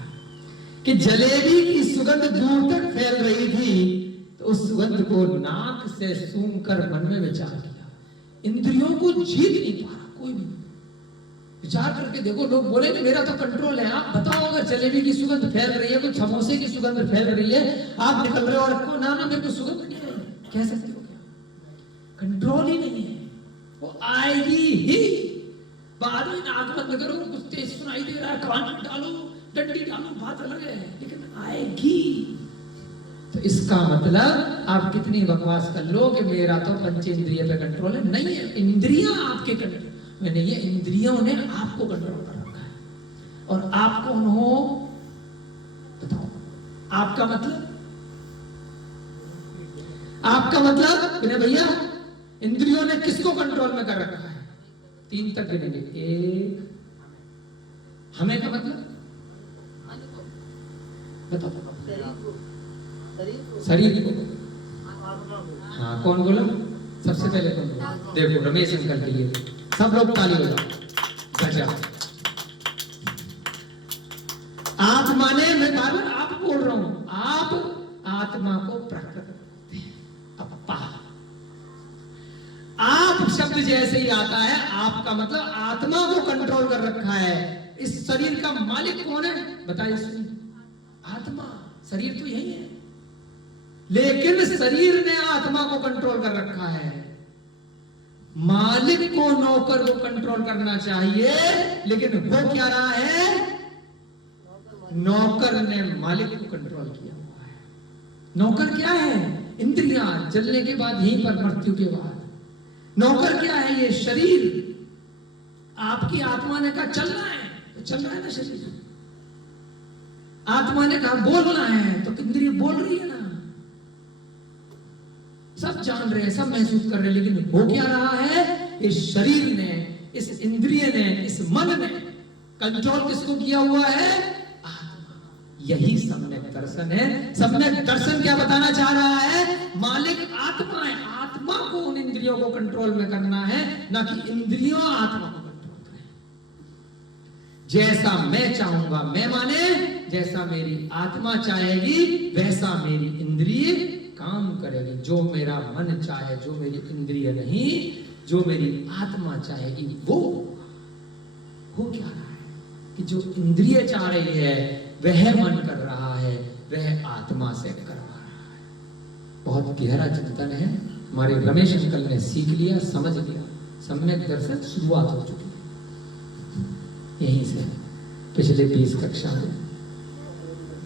कि जलेबी की सुगंध दूर तक फैल रही थी। तो उस सुगंध को नाक से सूंघ कर मन में विचार किया। इंद्रियों को जीत नहीं पा रहा कोई भी। विचार करके देखो, लोग बोले कि मेरा तो कंट्रोल है। आप बताओ, अगर जलेबी की सुगंध फैल रही है, कोई समोसे की सुगंध फैल रही है, आप निकल रहे हो और को ना मेरे को सुगंध नहीं आई, कह सकते हो क्या? कंट्रोल ही नहीं है। वो आएगी ही। बाद में नाक बंद करो, कुछ तेज सुनाई दे रहा है, कान में डालो, डंडी डालो, बात अलग है, लेकिन आएगी। तो इसका मतलब आप कितनी बकवास कर लो कि मेरा तो पंचेंद्रिय पे कंट्रोल है, नहीं है। इंद्रियां आपके कंट्रोल में नहीं है, इंद्रियों ने आपको कंट्रोल कर रखा है। और आप कौन हो बताओ? आपका मतलब, आपका मतलब विनय भैया, इंद्रियों ने किसको कंट्रोल में कर रखा है? 3 तक गिनेंगे। 1, हमें का मतलब बताओ। शरीर को। हाँ, कौन बोला सबसे पहले? कौन बोला? देखो, रमेश अंकल के लिए सब लोग ताली बजाओ। गजब। आप माने, मैं बार-बार आप बोल रहा हूं, आप आत्मा को प्रकट अप्पा। आप शब्द जैसे ही आता है, आपका मतलब आत्मा को कंट्रोल कर रखा है। इस शरीर का मालिक कौन है बताइए? आत्मा। शरीर तो यही है, लेकिन शरीर ने आत्मा को कंट्रोल कर रखा है। मालिक को नौकर को कंट्रोल करना चाहिए, लेकिन वो क्या रहा है? नौकर ने मालिक को कंट्रोल किया हुआ है। नौकर क्या है? इंद्रियां, जलने के बाद, यहीं पर मृत्यु के बाद। नौकर क्या है? ये शरीर। आपकी आत्मा ने कहा चलना है तो चल रहा है ना शरीर। आत्मा ने कहा बोलना है तो इंद्रिय बोल रही है ना। सब जान रहे हैं, सब महसूस कर रहे हैं, लेकिन हो क्या रहा है? इस शरीर ने, इस इंद्रिय ने, इस मन ने कंट्रोल किसको किया हुआ है? आत्मा। यही सम्यक दर्शन है। सम्यक दर्शन क्या बताना चाह रहा है? मालिक आत्मा है, आत्मा को उन इंद्रियों को कंट्रोल में करना है, ना कि इंद्रियों आत्मा को कंट्रोल करें। जैसा मैं चाहूंगा, मैं माने जैसा मेरी आत्मा चाहेगी वैसा मेरी इंद्रिय काम करेगी। जो मेरा मन चाहे, जो मेरी इंद्रिय नहीं, जो मेरी आत्मा चाहेगी वो हो क्या रहा है कि जो इंद्रिय चाह रही है वह मन कर रहा है, वह आत्मा से करवा रहा है। बहुत गहरा चिंतन है। हमारे रमेश अंकल ने सीख लिया, समझ लिया। सम्यक दर्शन शुरुआत हो चुकी है यहीं से, पिछले 20 कक्षा में,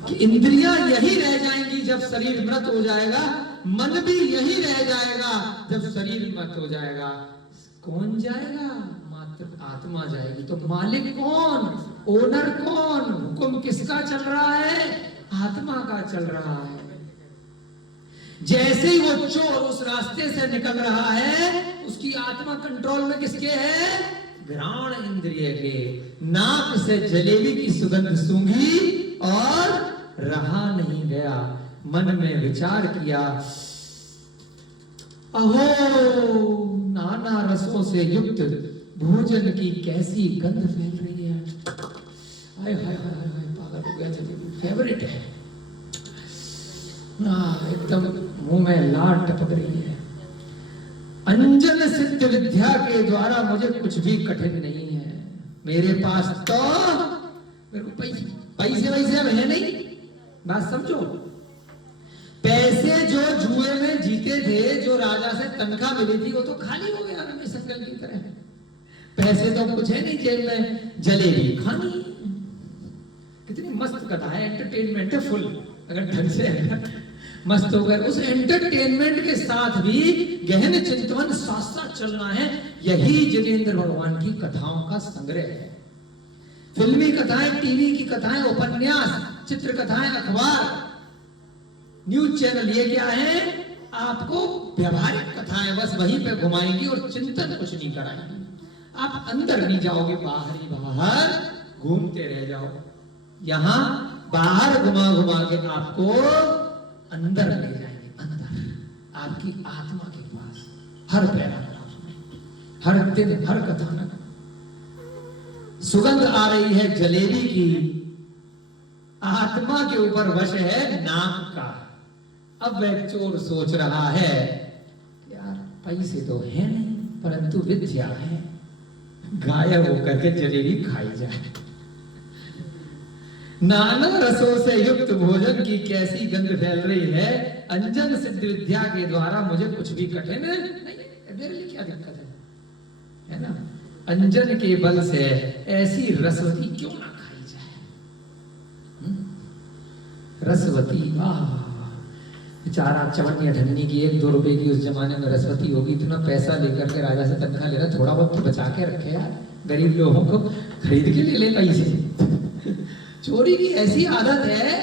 कि इंद्रियां यही रह जाएंगी जब शरीर मृत हो जाएगा, मन भी यही रह जाएगा जब शरीर मृत हो जाएगा। कौन जाएगा? मात्र आत्मा जाएगी। तो मालिक कौन? ओनर कौन? हुक्म किसका चल रहा है? आत्मा का चल रहा है। जैसे ही वो चोर उस रास्ते से निकल रहा है, उसकी आत्मा कंट्रोल में किसके है? घ्राण इंद्रिय के। नाक से जलेबी की सुगंध सूंघी और रहा नहीं गया। मन में विचार किया, अहो नाना रसों से युक्त भोजन की कैसी गंध फैल रही है। हाय हाय हाय हाय, पागल हो गया। जलेबी फेवरेट है, एकदम मुंह में लार टपक रही है। अंजन सिद्ध विद्या के द्वारा मुझे कुछ भी कठिन नहीं है। मेरे पास तो मेरे को पैसे वैसे अब है नहीं। बात समझो, पैसे जो जुए में जीते थे, जो राजा से तनख्वाह मिली थी, वो तो खाली हो गया रमेश अंकल की तरह। पैसे तो कुछ है नहीं जेब में, जलेबी खानी। कितनी मस्त कथा है, एंटरटेनमेंट है फुल, अगर ढंग से है। मस्त होकर उस एंटरटेनमेंट के साथ भी गहन चिंतन साथ साथ चलना है। यही जिनेंद्र भगवान की कथाओं का संग्रह है। फिल्मी कथाएं, टीवी की कथाएं, उपन्यास, चित्र कथाएं, अखबार, न्यूज चैनल, ये क्या है? आपको व्यवहारिक कथाएं बस वहीं पे घुमाएंगी और चिंतन कुछ नहीं कराएंगी। आप अंदर नहीं जाओगे, बाहर ही बाहर घूमते रह जाओ। यहां बाहर घुमा घुमा के आपको अंदर ले जाएंगे, अंदर आपकी आत्मा के पास। हर पैराग्राफ में, हर दिन, हर कथानक सुगंध आ रही है जलेबी की, आत्मा के ऊपर वश है नाम का। अब वह चोर सोच रहा है यार पैसे तो है नहीं, परंतु विद्या है, गायब होकर के जलेबी खाई जाए। नाना रसों से युक्त भोजन की कैसी गंध फैल रही है। अंजन सिद्ध विद्या के द्वारा मुझे कुछ भी कठिन नहीं, मेरे लिए क्या दिक्कत है ना? अंजन के बल से ऐसी रसवती क्यों ना खाई जाए। रसवती, वाह बेचारा चवन्नी अठन्नी की 1-2 रुपए की उस जमाने में रसवती होगी। इतना पैसा लेकर के राजा से तनख्वाह ले रहा, थोड़ा बहुत तो बचा के रखे यार, गरीब लोगों को खरीद के ले पैसे। चोरी की ऐसी आदत है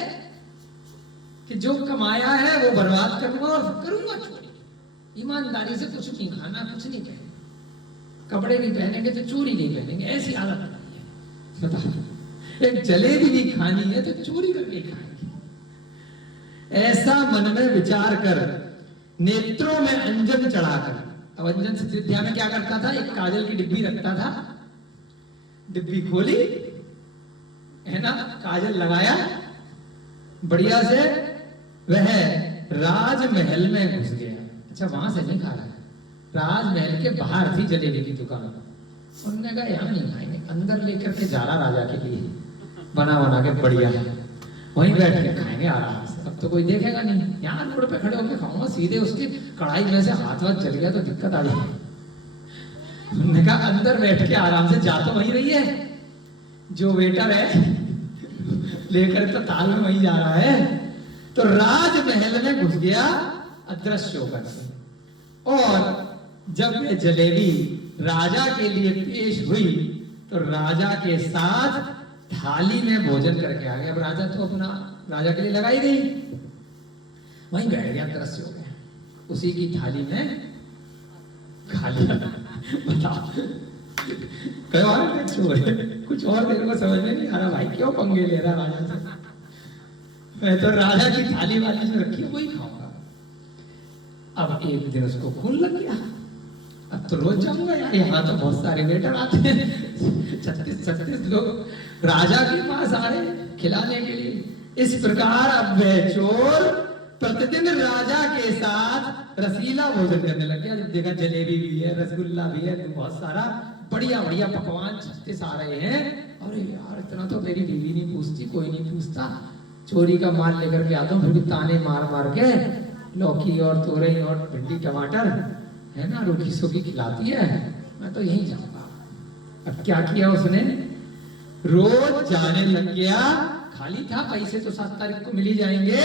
कि जो कमाया है वो बर्बाद करूंगा और करूंगा चोरी। ईमानदारी से कुछ नहीं खाना, कुछ नहीं पहनना, कपड़े नहीं पहनेंगे तो चोरी नहीं पहनेंगे, ऐसी आदत नहीं है। बता, एक जलेबी भी खानी है तो चोरी करके खाएंगे। ऐसा मन में विचार कर नेत्रों में अंजन चढ़ाकर, अब अंजन सिद्ध विद्या में क्या करता था? एक काजल की डिब्बी रखता था, डिब्बी खोली है ना, काजल लगाया बढ़िया से, वह राजमहल में घुस गया। अच्छा वहां से नहीं खा रहा है, राजमहल के बाहर थी जलेबी की दुकान। उन्होंने कहा यहाँ नहीं खाएंगे, अंदर लेकर के जा रहा राजा के लिए बना बना के बढ़िया, वहीं बैठ के खाएंगे आराम से। अब तो कोई देखेगा नहीं, यहाँ रोड पे खड़े होकर खाऊंगा, सीधे उसकी कढ़ाई में से हाथ वाथ जल गया तो दिक्कत आ जाएगी। उन्होंने कहा अंदर बैठ के आराम से, जा तो वही रही है, जो वेटर है लेकर तो ताल में वही जा रहा है। तो राजमहल में घुस गया अदृश्य होकर से, और जब ये जलेबी राजा के लिए पेश हुई तो राजा के साथ थाली में भोजन करके आ गया। अब राजा तो अपना राजा के लिए लगाई गई, वहीं बैठ गया, अदृश्य हो गया, उसी की थाली में खा लिया। बताओ कुछ और देर को समझ में नहीं आ रहा भाई, क्यों पंगे ले रहा राजा से? मैं तो राजा की थाली वाली जो रखी वही खाऊंगा। अब एक दिन उसको खून लग गया, अब तो रोज जाऊंगा यार, यहाँ तो बहुत सारे वेटर आते हैं, 36 लोग राजा के पास आ रहे खिलाने के लिए। इस प्रकार अब वह चोर प्रतिदिन राजा के साथ रसीला भोजन करने लग गया। जब देखा जलेबी भी है, रसगुल्ला भी है, बहुत सारा बढ़िया बढ़िया पकवान 36 आ रहे हैं। अरे यार इतना तो मेरी बीवी नहीं पूछती, कोई नहीं पूछता, चोरी का माल लेकर के आता हूँ, फिर भी ताने मार मार के लौकी और तोरई और भिंडी टमाटर है ना रूखी सूखी खिलाती है, मैं तो यहीं जाऊंगा। अब क्या किया उसने, रोज जाने लग गया, खाली था पैसे तो 7 तारीख को मिल ही जाएंगे,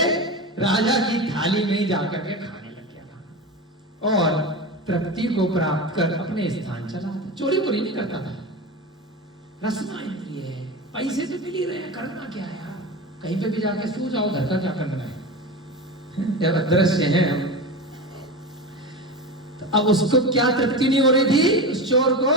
राजा की थाली में ही जाकर के खाने लग गया और तृप्ति को प्राप्त कर अपने स्थान चला। चोरी वोरी नहीं करता था, रसना इंद्रिय है, पैसे तो मिल ही रहे हैं, करना क्या है यार, कहीं पे भी जाके सो जाओ, घर का क्या करना है, जब अदृश्य है हम। तो अब उसको क्या तृप्ति नहीं हो रही थी उस चोर को,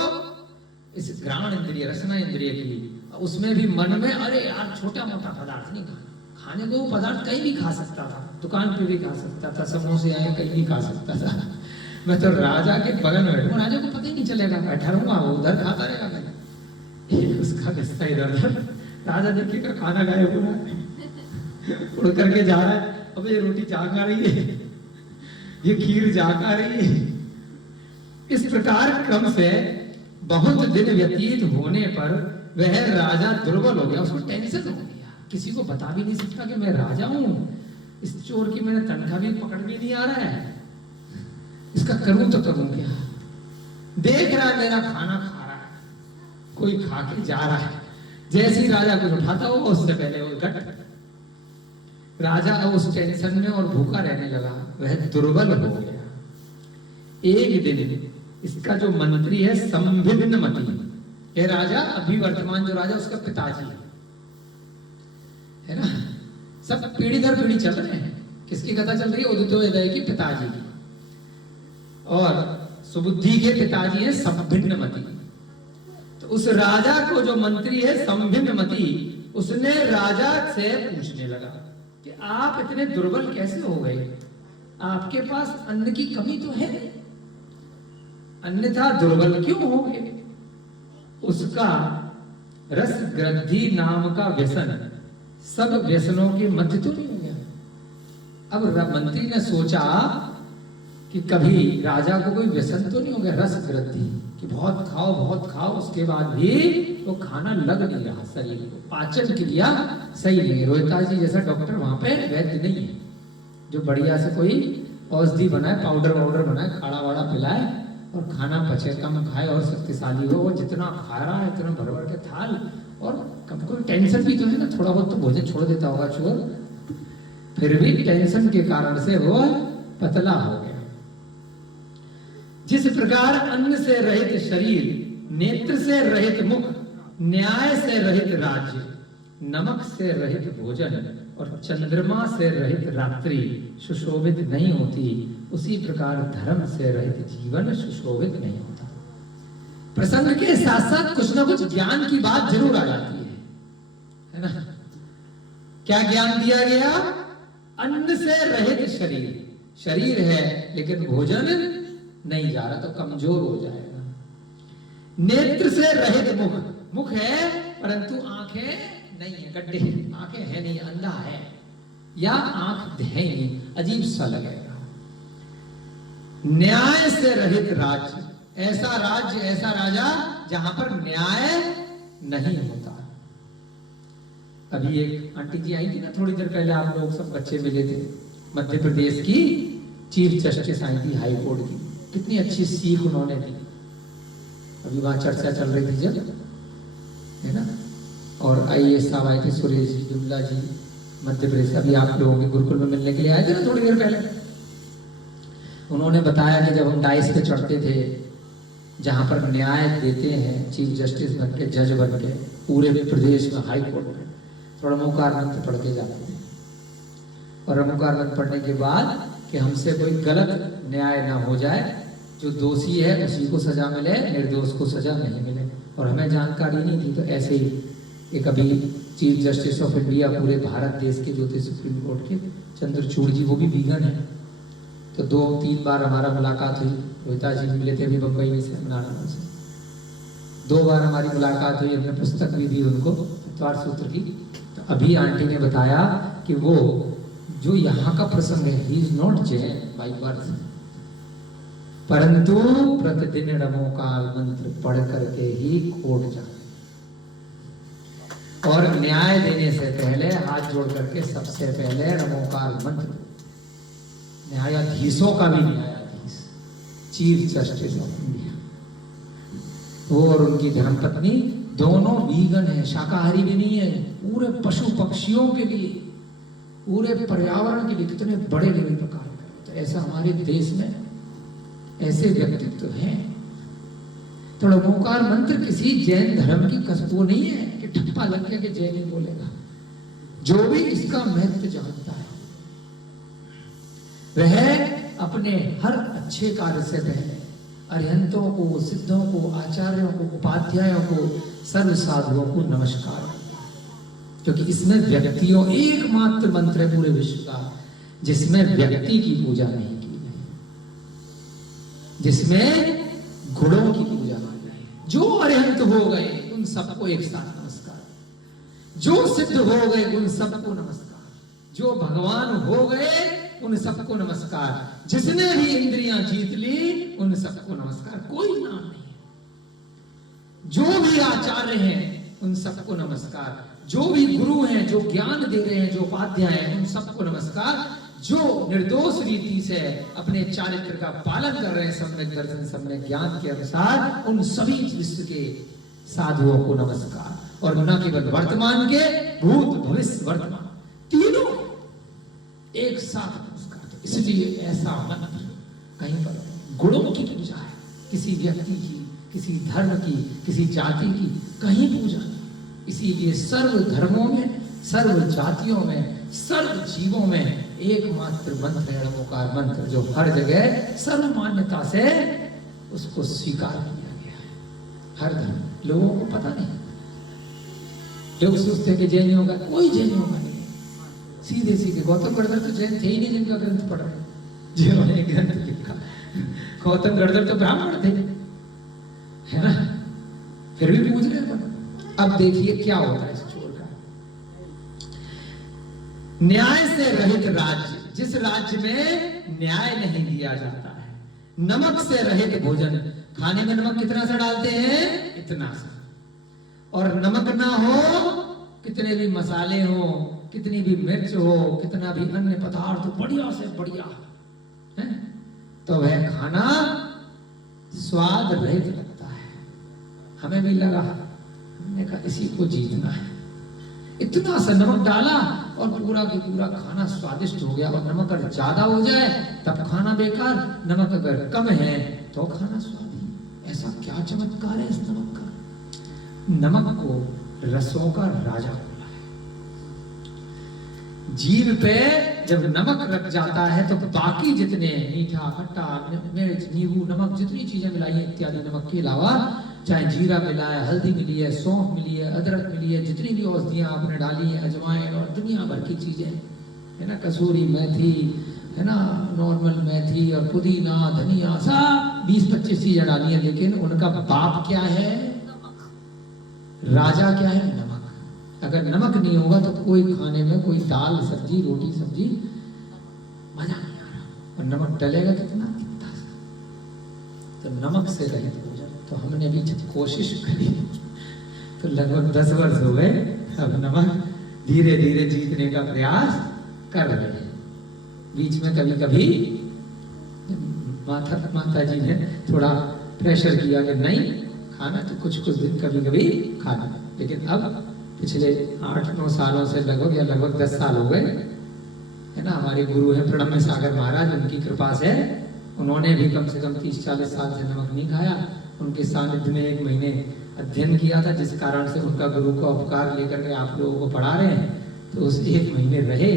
इस घ्राण इंद्रिय, रसना इंद्रिय की, उसमें भी मन में अरे यार छोटा मोटा पदार्थ नहीं खाना, खाने को पदार्थ कहीं भी खा सकता था, दुकान पे भी खा सकता था, समोसे आए कहीं भी खा सकता था, मैं तो राजा के बगल में बैठूं, राजा को पता ही नहीं चलेगा, बैठा रहूंगा, वो उधर खाता रहेगा, मैं उसका किस्सा इधर उधर, राजा देखिएगा खाना गायब हो रहा है, उड़ करके जा रहा है, अब ये रोटी जाग आ रही है, ये खीर जाग आ रही है। इस प्रकार क्रम से बहुत दिन व्यतीत होने पर वह राजा दुर्बल हो गया, उसको टेंशन हो गया, किसी को बता भी नहीं सकता कि मैं राजा हूं, इस चोर की मैंने तनख्वाह भी पकड़ भी नहीं आ रहा है, इसका करूं तो करूं क्या, देख रहा है मेरा खाना खा रहा है, कोई खा के जा रहा है, जैसे ही राजा कुछ उठाता हो उससे पहले वो गट राजा अब उस टेंशन में और भूखा रहने लगा, वह दुर्बल हो गया। एक दिन इसका जो मंत्री है संभिन्नमति, ये राजा अभी वर्तमान जो राजा उसका पिताजी है ना, सब पीढ़ी दर पीढ़ी चल रहे हैं। किसकी कथा चल रही है? उदितोदय के पिताजी की। और सुबुद्धि के पिताजी है संभिन्नमति। तो उस राजा को जो मंत्री है संभिन्नमति, उसने राजा से पूछने लगा कि आप इतने दुर्बल कैसे हो गए? आपके पास अन्न की कमी तो है, अन्यथा दुर्बल क्यों हो गए? उसका रस ग्रंथि नाम का व्यसन सब व्यसनों के मध्य तो नहीं हो गया? अब मंत्री ने सोचा कि कभी राजा को कोई व्यसन तो नहीं हो गया, रस ग्रंथि, कि बहुत खाओ, उसके बाद भी तो खाना लग नहीं रहा शरीर को, पाचन क्रिया सही नहीं है। रोहिता जी जैसा डॉक्टर वहां पे वैद्य नहीं है जो बढ़िया से कोई औषधि बनाए, पाउडर वाउडर बनाए, खाड़ा वाड़ा पिलाए और खाना पचे, कम खाए और शक्तिशाली हो। वो जितना खा रहा है इतना भर भर के थाल, और कम कोई टेंशन भी तो है ना, थोड़ा बहुत तो भोजन छोड़ देता होगा चोर, फिर भी टेंशन के कारण से वो पतला हो गया। जिस प्रकार अन्न से रहित शरीर, नेत्र से रहित मुख, न्याय से रहित राज्य, नमक से रहित भोजन और चंद्रमा से रहित रात्रि सुशोभित नहीं होती, उसी प्रकार धर्म से रहित जीवन सुशोभित नहीं होता। प्रसंग के साथ साथ कुछ ना कुछ ज्ञान की बात जरूर आ जाती है ना। क्या ज्ञान दिया गया? अन्न से रहित शरीर, शरीर है लेकिन भोजन नहीं जा रहा तो कमजोर हो जाएगा। नेत्र से रहित मुख, मुख है परंतु आंखें नहीं है, गड्ढे, आंखें है नहीं, अंधा है या आंख है नहीं, अजीब सा लगेगा। न्याय से रहित राज्य, ऐसा राज्य, ऐसा राजा जहां पर न्याय नहीं होता। अभी एक आंटी जी आई थी ना थोड़ी देर पहले, आप लोग सब बच्चे मिले थे, मध्य प्रदेश की चीफ जस्टिस आई थी हाई कोर्ट की, कितनी अच्छी सीख उन्होंने दी। अभी वहां चर्चा चल रही थी जब, है ना, और IAS साहब आए थे, सुरेश जी, जुमला जी, मध्य प्रदेश। अभी आप लोगों के गुरुकुल में मिलने के लिए आए थे ना थोड़ी देर पहले। उन्होंने बताया कि जब हम डाइस पे चढ़ते थे, जहां पर न्याय देते हैं चीफ जस्टिस बन के, जज बन के, पूरे प्रदेश में हाई कोर्ट में, थोड़ा मुकार मंत्र पढ़ के जाते थे। और मुकार मंत्र पढ़ने के बाद कि हमसे कोई गलत न्याय ना हो जाए, जो दोषी है उसी को सजा मिले, निर्दोष को सजा नहीं मिले। और हमें जानकारी नहीं थी, तो ऐसे ही एक अभी चीफ जस्टिस ऑफ इंडिया पूरे भारत देश के जो थे सुप्रीम कोर्ट के, चंद्रचूड़ जी, वो भी वीगन है। तो 2-3 बार हमारा मुलाकात हुई, रोहिता जी मिले थे अभी बम्बई में से, नारायण से 2 बार हमारी मुलाकात हुई, हमने पुस्तक भी दी उनको तत्वार सूत्र की। तो अभी आंटी ने बताया कि वो जो यहाँ का प्रसंग है, he is not Jain by birth, परंतु प्रतिदिन रमोकाल मंत्र पढ़ करके ही कोर्ट जाते, और न्याय देने से पहले हाथ जोड़ करके सबसे पहले रमोकाल मंत्र, न्यायाधीशों का भी न्यायाधीश चीफ जस्टिस ऑफ इंडिया, वो और उनकी धर्मपत्नी दोनों वीगन है, शाकाहारी भी नहीं है, पूरे पशु पक्षियों के लिए, पूरे पर्यावरण के लिए कितने बड़े लेवल पर कार्य करते। तो ऐसा हमारे देश में ऐसे व्यक्तित्व हैं। तो ओंकार मंत्र किसी जैन धर्म की कसबो नहीं है कि ठप्पा लग गया कि जैन ही बोलेगा। जो भी इसका महत्व जानता है वह अपने हर अच्छे कार्य से पहले अरिहंतों को, सिद्धों को, आचार्यों को, उपाध्यायों को, सर्व साधुओं को नमस्कार करता है, क्योंकि इसमें व्यक्तियों, एकमात्र मंत्र है पूरे विश्व का जिसमें व्यक्ति की पूजा नहीं की गई, जिसमें गुणों की पूजा की गई। जो अरिहंत हो गए उन सबको एक साथ नमस्कार, जो सिद्ध हो गए उन सबको नमस्कार, जो भगवान हो गए उन सबको नमस्कार, जिसने भी इंद्रियां जीत ली उन सबको नमस्कार, कोई नाम नहीं। जो भी आचार्य हैं उन सबको नमस्कार, जो भी गुरु हैं, जो ज्ञान दे रहे हैं, जो उपाध्याय हैं, उन सबको नमस्कार, जो निर्दोष रीति से अपने चारित्र का पालन कर रहे हैं, सम्यक दर्शन, सम्यक ज्ञान के अनुसार, उन सभी विश्व के साधुओं को नमस्कार। और न केवल वर्तमान के, भूत भविष्य वर्तमान तीनों एक साथ नमस्कार। इसलिए ऐसा मंत्र कहीं पर गुणों की पूजा है, किसी व्यक्ति की, किसी धर्म की, किसी जाति की कहीं पूजा नहीं। इसीलिए सर्व धर्मों में, सर्व जातियों में, सर्व जीवों में एकमात्र मंत्र है णमोकार मंत्र, जो हर जगह सर्व मान्यता से उसको स्वीकार किया गया है। हर धर्म, लोगों को पता नहीं, लोग सोचते हैं कि जैनियों का, कोई जैनियों का नहीं। सीधे सीधे गौतम गढ़धर तो जैन थे ही नहीं जिनका ग्रंथ पढ़ रहे, जिन्होंने ग्रंथ लिखा। गौतम गढ़धर तो ब्राह्मण थे, है ना, फिर भी पूछ रहे हैं। अब देखिए क्या होता है इस चोर का। न्याय से रहित राज्य, जिस राज्य में न्याय नहीं दिया जाता है। नमक से रहित भोजन, खाने में नमक कितना सा डालते हैं, इतना सा, और नमक ना हो, कितने भी मसाले हो, कितनी भी मिर्च हो, कितना भी अन्य पदार्थ बढ़िया से बढ़िया है, तो वह खाना स्वाद रहित लगता है। हमें भी लगा, हमने कहा इसी को जीतना है। इतना सा नमक डाला और पूरा की पूरा खाना स्वादिष्ट हो गया। और नमक अगर ज्यादा हो जाए तब खाना बेकार, नमक अगर कम है तो खाना स्वादी। ऐसा क्या चमत्कार है इस नमक का। नमक को रसों का राजा बोला है। जीभ पे जब नमक रख जाता है तो बाकी जितने मीठा, खट्टा, मिर्च, नींबू, नमक, जितनी चीजें मिलाई है इत्यादि नमक के अलावा, चाहे जीरा मिला है, हल्दी मिली है, सौंफ मिली है, अदरक मिली है, जितनी भी औषधियां आपने डाली है, अजवाइन और दुनिया भर की चीजें, है ना, कसूरी मेथी, है ना, नॉर्मल मेथी और पुदीना, धनिया, सब 20-25 चीजें डाली है, लेकिन उनका बाप क्या है, राजा क्या है, नमक। अगर नमक नहीं होगा तो कोई खाने में, कोई दाल सब्जी, रोटी सब्जी मजा नहीं आ रहा। और नमक डलेगा कितना, कितना सा। तो नमक से रहित भोजन, तो हमने भी जब कोशिश करी तो लगभग 10 वर्ष हो गए, अब नमक धीरे धीरे जीतने का प्रयास कर रहे हैं। बीच में कभी कभी माता जी ने थोड़ा प्रेशर किया कि नहीं खाना, तो कुछ दिन कभी कभी खाना, लेकिन अब पिछले 8-9 सालों से लगभग 10 साल हो गए, है ना। हमारे गुरु हैं प्रणम्य सागर महाराज, उनकी कृपा से उन्होंने भी कम से कम 30-40 साल से नमक नहीं खाया। उनके सानिध्य में 1 महीने अध्ययन किया था, जिस कारण से उनका गुरु का उपकार लेकर के आप लोगों को पढ़ा रहे हैं। तो उस 1 महीने रहे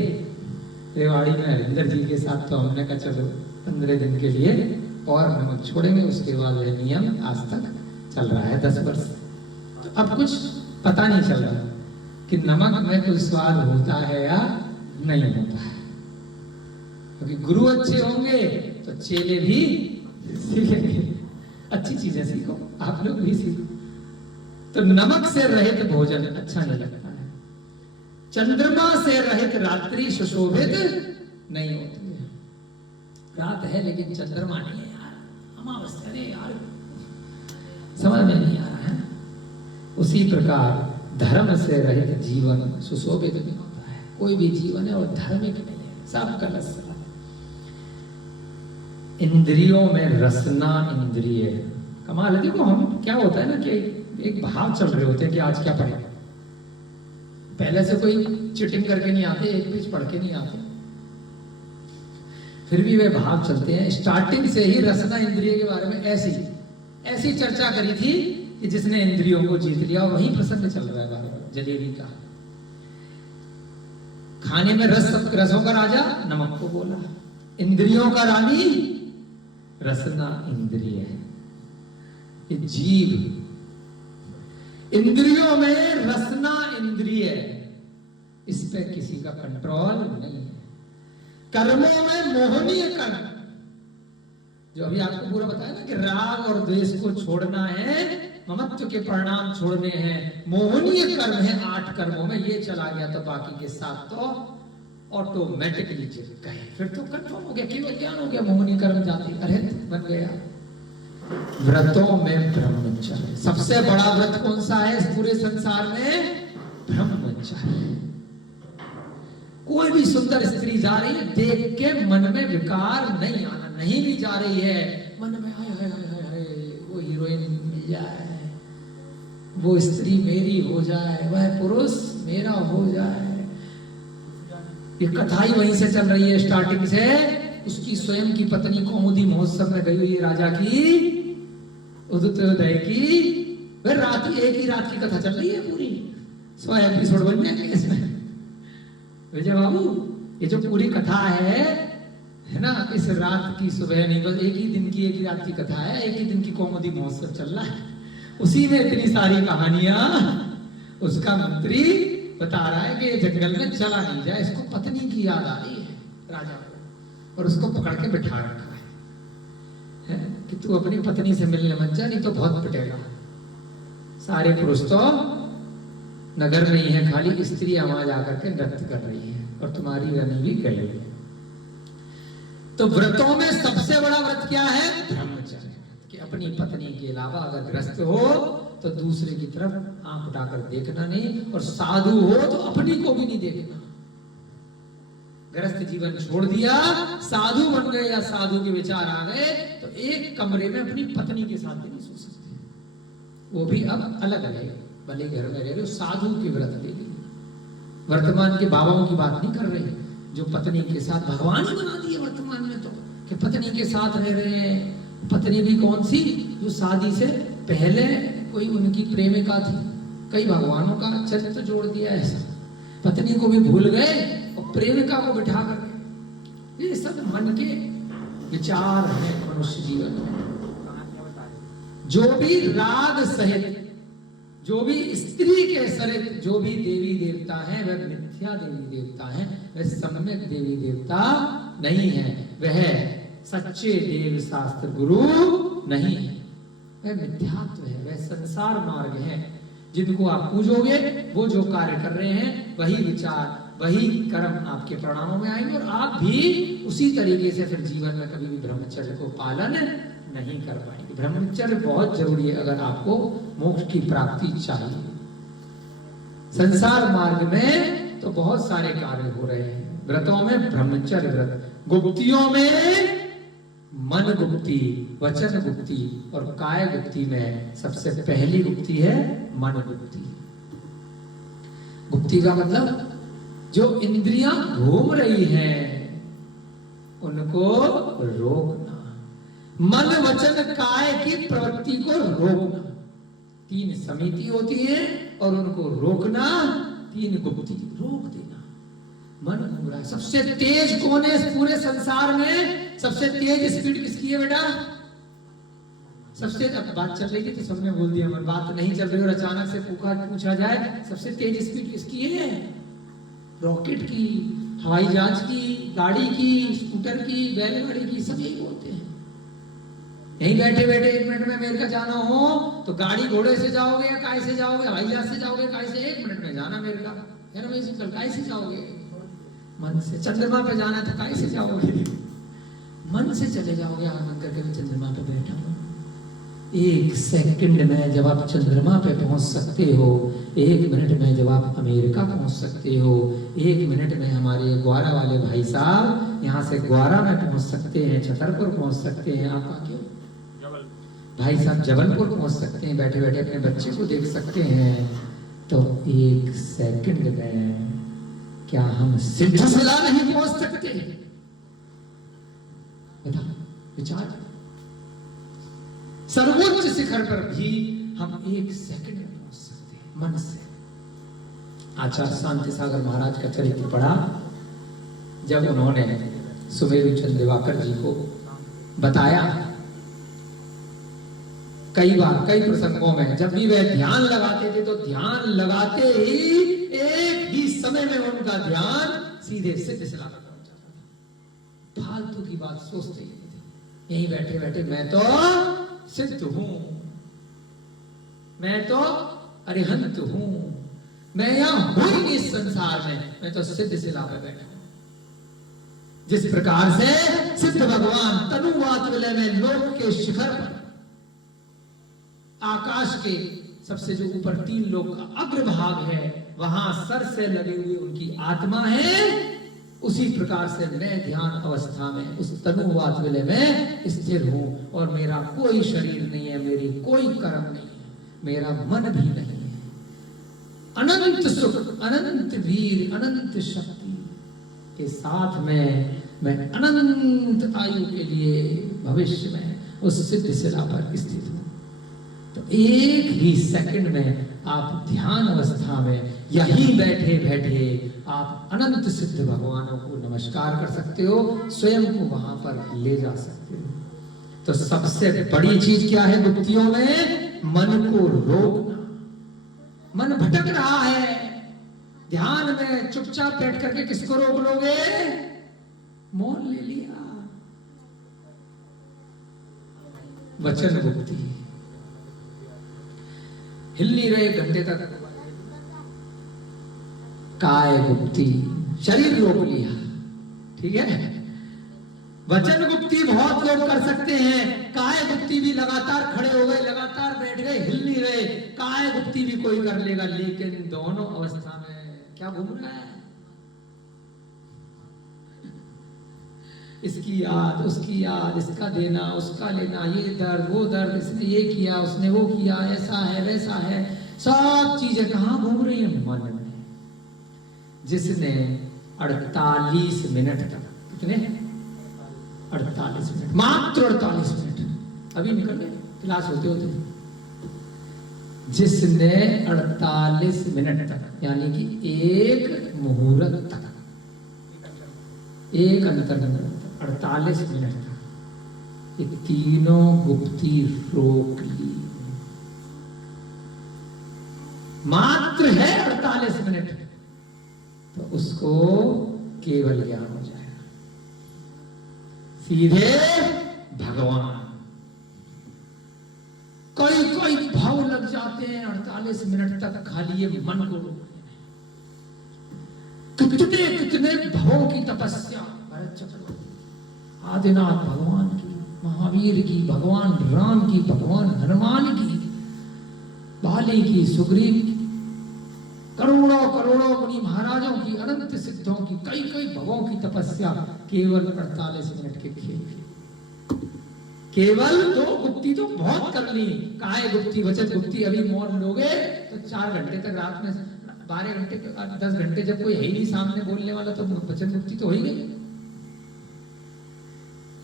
रेवाड़ी में हरिंदर जी के साथ, तो हमने कहा चलो 15 दिन के लिए और नमक छोड़ेंगे। उसके बाद यह नियम आज तक चल रहा है 10 वर्ष। तो अब कुछ पता नहीं चल रहा कि नमक में कोई स्वाद होता है या नहीं होता है, क्योंकि गुरु अच्छे होंगे तो चेले भी सीखेंगे। अच्छी चीजें सीखो, आप लोग भी सीखो। तो नमक से रहित भोजन अच्छा नहीं लगता है। चंद्रमा से रहित रात्रि सुशोभित नहीं होती है। रात है लेकिन चंद्रमा नहीं है यार, अमावस्या नहीं यार, समझ में नहीं आ रहा है। उसी प्रकार धर्म से रहित जीवन सुशोभित नहीं होता है। कोई भी जीवन है और धार्मिक नहीं है, सब गलत सलत। इंद्रियों में रसना इंद्रिय, कमाल है। देखो हम क्या होता है ना कि एक भाव चल रहे होते हैं कि आज क्या पढ़े। पहले से कोई चिटिंग करके नहीं आते, एक पेज पढ़ के नहीं आते, फिर भी वे भाव चलते हैं। स्टार्टिंग से ही रसना इंद्रिय के बारे में ऐसी चर्चा करी थी कि जिसने इंद्रियों को जीत लिया, वही प्रसंग चल रहा है बार बार जलेबी का। खाने में रसों का राजा नमक को बोला, इंद्रियों का रानी रसना इंद्रिय है। ये जीव इंद्रियों में रसना इंद्रिय, इस पे किसी का कंट्रोल नहीं है। कर्मों में मोहनीय कर्म, जो अभी आपको पूरा बताया ना कि राग और द्वेष को छोड़ना है, ममत्व के परिणाम छोड़ने हैं, मोहनीय कर्म है 8 कर्मों में। ये चला गया तो बाकी के 7 तो ऑटोमेटिकली जीत गए। फिर तो कंफर्म हो गया, केवल ज्ञान हो गया, मोहनीय कर्म जाति अरहत बन गया। व्रतों में ब्रह्मचर्य, सबसे बड़ा व्रत कौन सा है इस पूरे संसार में? ब्रह्मचर्य। कोई भी सुंदर स्त्री जा रही है, देख के मन में विकार नहीं आना, नहीं भी जा रही है मन में हाय हाय हाय हाय वो हीरोइन मिल जाए, वो स्त्री मेरी हो जाए, वह पुरुष मेरा हो जाए, ये कथा ही वहीं से चल रही है स्टार्टिंग से। उसकी स्वयं की पत्नी कौमुदी महोत्सव में गई हुई है राजा की उदयोदय की। फिर रात एक ही रात की कथा चल रही है पूरी, 100 एपिसोड बन जाएंगे इसमें। विजय बाबू ये जो पूरी कथा है ना, इस रात की सुबह नहीं, बस एक ही दिन की एक ही रात की कथा है। एक ही दिन की कौमुदी महोत्सव चल रहा है, उसी में इतनी सारी कहानियां। उसका मंत्री बता रहा है कि जंगल में चला नहीं जाए, इसको पत्नी की याद आ रही है राजा को, और उसको पकड़ के बिठा रखा है कि तू अपनी पत्नी से मिलने मत जा, नहीं तो बहुत पिटेगा। सारे पुरुष तो नगर में ही है, खाली स्त्री वहां जाकर के नृत्य कर रही है, और तुम्हारी रानी भी गई है। तो व्रतों में सबसे बड़ा व्रत क्या है? ब्रह्मचर्य। कि अपनी पत्नी के अलावा अगर ग्रस्त हो तो दूसरे की तरफ आंख उठाकर देखना नहीं, और साधु हो तो अपनी को भी नहीं देखना। ग्रस्त जीवन छोड़ दिया, साधु बन गए या साधु के विचार आ गए, तो एक कमरे में अपनी पत्नी के साथ भी नहीं सो सकते। वो भी अब अलग रहे, भले घर में रह रहे, साधु के व्रत ले ली। वर्तमान के बाबाओं की बात नहीं कर रहे, जो पत्नी के साथ भगवान ही बना दिए वर्तमान में, तो कि पत्नी के साथ रह रहे हैं। पत्नी भी कौन सी? जो शादी से पहले कोई उनकी प्रेमिका थी। कई भगवानों का चरित्र जोड़ दिया ऐसा, पत्नी को भी भूल गए और प्रेमिका को बिठा कर। ये सब मन के विचार हैं मनुष्य जीवन में। जो भी राग सहित, जो भी स्त्री के सहित जो भी देवी देवता है, वह मिथ्या देवी देवता है, वह सम्यक देवी देवता नहीं है, वह सच्चे देव शास्त्र गुरु नहीं है, वह मिथ्यात्व है, वह संसार मार्ग है। जिनको आप पूजोगे, वो जो कार्य कर रहे हैं वही विचार, वही कर्म आपके परिणामों में आएंगे, और आप भी उसी तरीके से फिर जीवन में कभी भी ब्रह्मचर्य को पालन नहीं कर पाएंगे। ब्रह्मचर्य बहुत जरूरी है अगर आपको मोक्ष की प्राप्ति चाहिए। संसार मार्ग में तो बहुत सारे कार्य हो रहे हैं। व्रतों में ब्रह्मचर्य व्रत, गुप्तियों में मन गुप्ती, वचन गुप्ती और काय गुप्ती में सबसे पहली गुप्ती है मन गुप्ती। गुप्ती का मतलब जो इंद्रियां घूम रही हैं उनको रोकना, मन वचन काय की प्रवृत्ति को रोकना। 3 समिति होती है और उनको रोकना 3 गुप्ती, रोक देना। मन घूम रहा है, सबसे तेज कौन है इस पूरे संसार में? सबसे तेज स्पीड किसकी है बेटा? सबसे, बात चल रही थी तो सबने बोल दिया, बात नहीं चल रही और अचानक से पूछा जाए सबसे तेज स्पीड किसकी है? रॉकेट की, हवाई जहाज की, गाड़ी की, स्कूटर की, बैलगाड़ी की, सब यही बोलते हैं। यहीं बैठे बैठे 1 मिनट में अमेरिका जाना हो तो गाड़ी घोड़े से जाओगे या काय से जाओगे? हवाई जहाज से जाओगे काय से? 1 मिनट में जाना अमेरिका, काय से जाओगे? मन से। चंद्रमा पे जाना है तो काय से जाओगे? मन से चले जाओगे। आनंद करके मैं चंद्रमा पे बैठा हूं, 1 सेकंड में जब आप चंद्रमा पे पहुंच सकते हो, 1 मिनट में जब आप अमेरिका पहुंच सकते हो, 1 मिनट में हमारे ग्वारा वाले भाई साहब यहाँ से ग्वारा में पहुंच सकते हैं, छतरपुर पहुंच सकते हैं। आप क्यों भाई साहब जबलपुर पहुंच सकते हैं, बैठे बैठे अपने बच्चे को देख सकते हैं। तो 1 सेकंड में क्या हम सिद्धशिला नहीं पहुंच सकते? बता, विचार। सर्वोच्च शिखर पर भी हम 1 सेकंड में पहुंच सकते हैं मन से। आचार्य शांति सागर महाराज का चरित्र पढ़ा जब उन्होंने सुमेरु चंद्र दिवाकर जी को बताया। कई बार, कई प्रसंगों में जब भी वह ध्यान लगाते थे तो ध्यान लगाते ही एक ही समय में उनका ध्यान सीधे सिद्धशिला पर पहुंच जाता था। फालतू की बात सोचते ही थे। यहीं बैठे बैठे मैं तो सिद्ध हूं, मैं तो अरिहंत हूं, मैं यहां हूं ही नहीं इस संसार में, मैं तो सिद्धशिला पर बैठा हूं। जिस प्रकार से सिद्ध भगवान तनुवात विलय में लोक के शिखर पर, आकाश के सबसे जो ऊपर 3 लोक का अग्रभाग है, वहां सर से लगे हुए उनकी आत्मा है, उसी प्रकार से मैं ध्यान अवस्था में उस तनुवात विलय में स्थिर हूं, और मेरा कोई शरीर नहीं है, मेरी कोई कर्म नहीं है, मेरा मन भी नहीं है। अनंत सुख, अनंत वीर, अनंत शक्ति, के साथ में मैं अनंत आयु के लिए भविष्य में उस सिद्ध शिला पर स्थित हूं। तो एक ही सेकंड में आप ध्यान अवस्था में यहीं बैठे बैठे आप अनंत सिद्ध भगवानों को नमस्कार कर सकते हो, स्वयं को वहां पर ले जा सकते हो। तो सबसे बड़ी चीज क्या है गुप्तियों में? मन को रोकना। मन भटक रहा है, ध्यान में चुपचाप बैठ करके किसको रोक लोगे? मौन ले लिया। वचन गुप्ती, हिल नहीं रहे घंटे तक। काय गुप्ती, शरीर रोक लिया, ठीक है। वचन गुप्ती बहुत लोग कर सकते हैं, काय गुप्ती भी लगातार खड़े हो गए, लगातार बैठ गए, हिल नहीं रहे। काय गुप्ती भी कोई कर लेगा, लेकिन दोनों अवस्था में क्या घूम रहा है? इसकी याद, उसकी याद, इसका देना, उसका लेना, ये दर्द, वो दर्द, इसने ये किया, उसने वो किया, ऐसा है, वैसा है, सब चीजें कहां घूम रही हैं? मन में। जिसने 48 मिनट तक, कितने? 48 मिनट, मात्र 48 मिनट, अभी निकल गए क्लास होते होते। जिसने 48 मिनट तक, यानी कि एक मुहूर्त तक, एक अंतर 48 मिनट तक ये तीनों गुप्ती रोक ली, मात्र है 48 मिनट, तो उसको केवल ज्ञान हो जाएगा, सीधे भगवान। कोई कोई भाव लग जाते हैं 48 मिनट तक खाली ये मन को रोकने में। कितने कितने भावों की तपस्या, भरत चक्रवर्ती, आदिनाथ भगवान की, महावीर की, भगवान राम की, भगवान हनुमान की, बाली की, सुग्रीव की, करोड़ों करोड़ों मुनि महाराजों की, अनंत सिद्धों की, कई कई भवों की तपस्या केवल 48 मिनट के खेल की। केवल दो गुप्ती तो बहुत कर ली, काय गुप्ती, वचन गुप्ती। अभी मौन लोगे तो 4 घंटे तक, रात में 12 घंटे, 10 घंटे जब कोई है ही नहीं सामने बोलने वाला, तो वचन गुप्ती तो हो ही गई।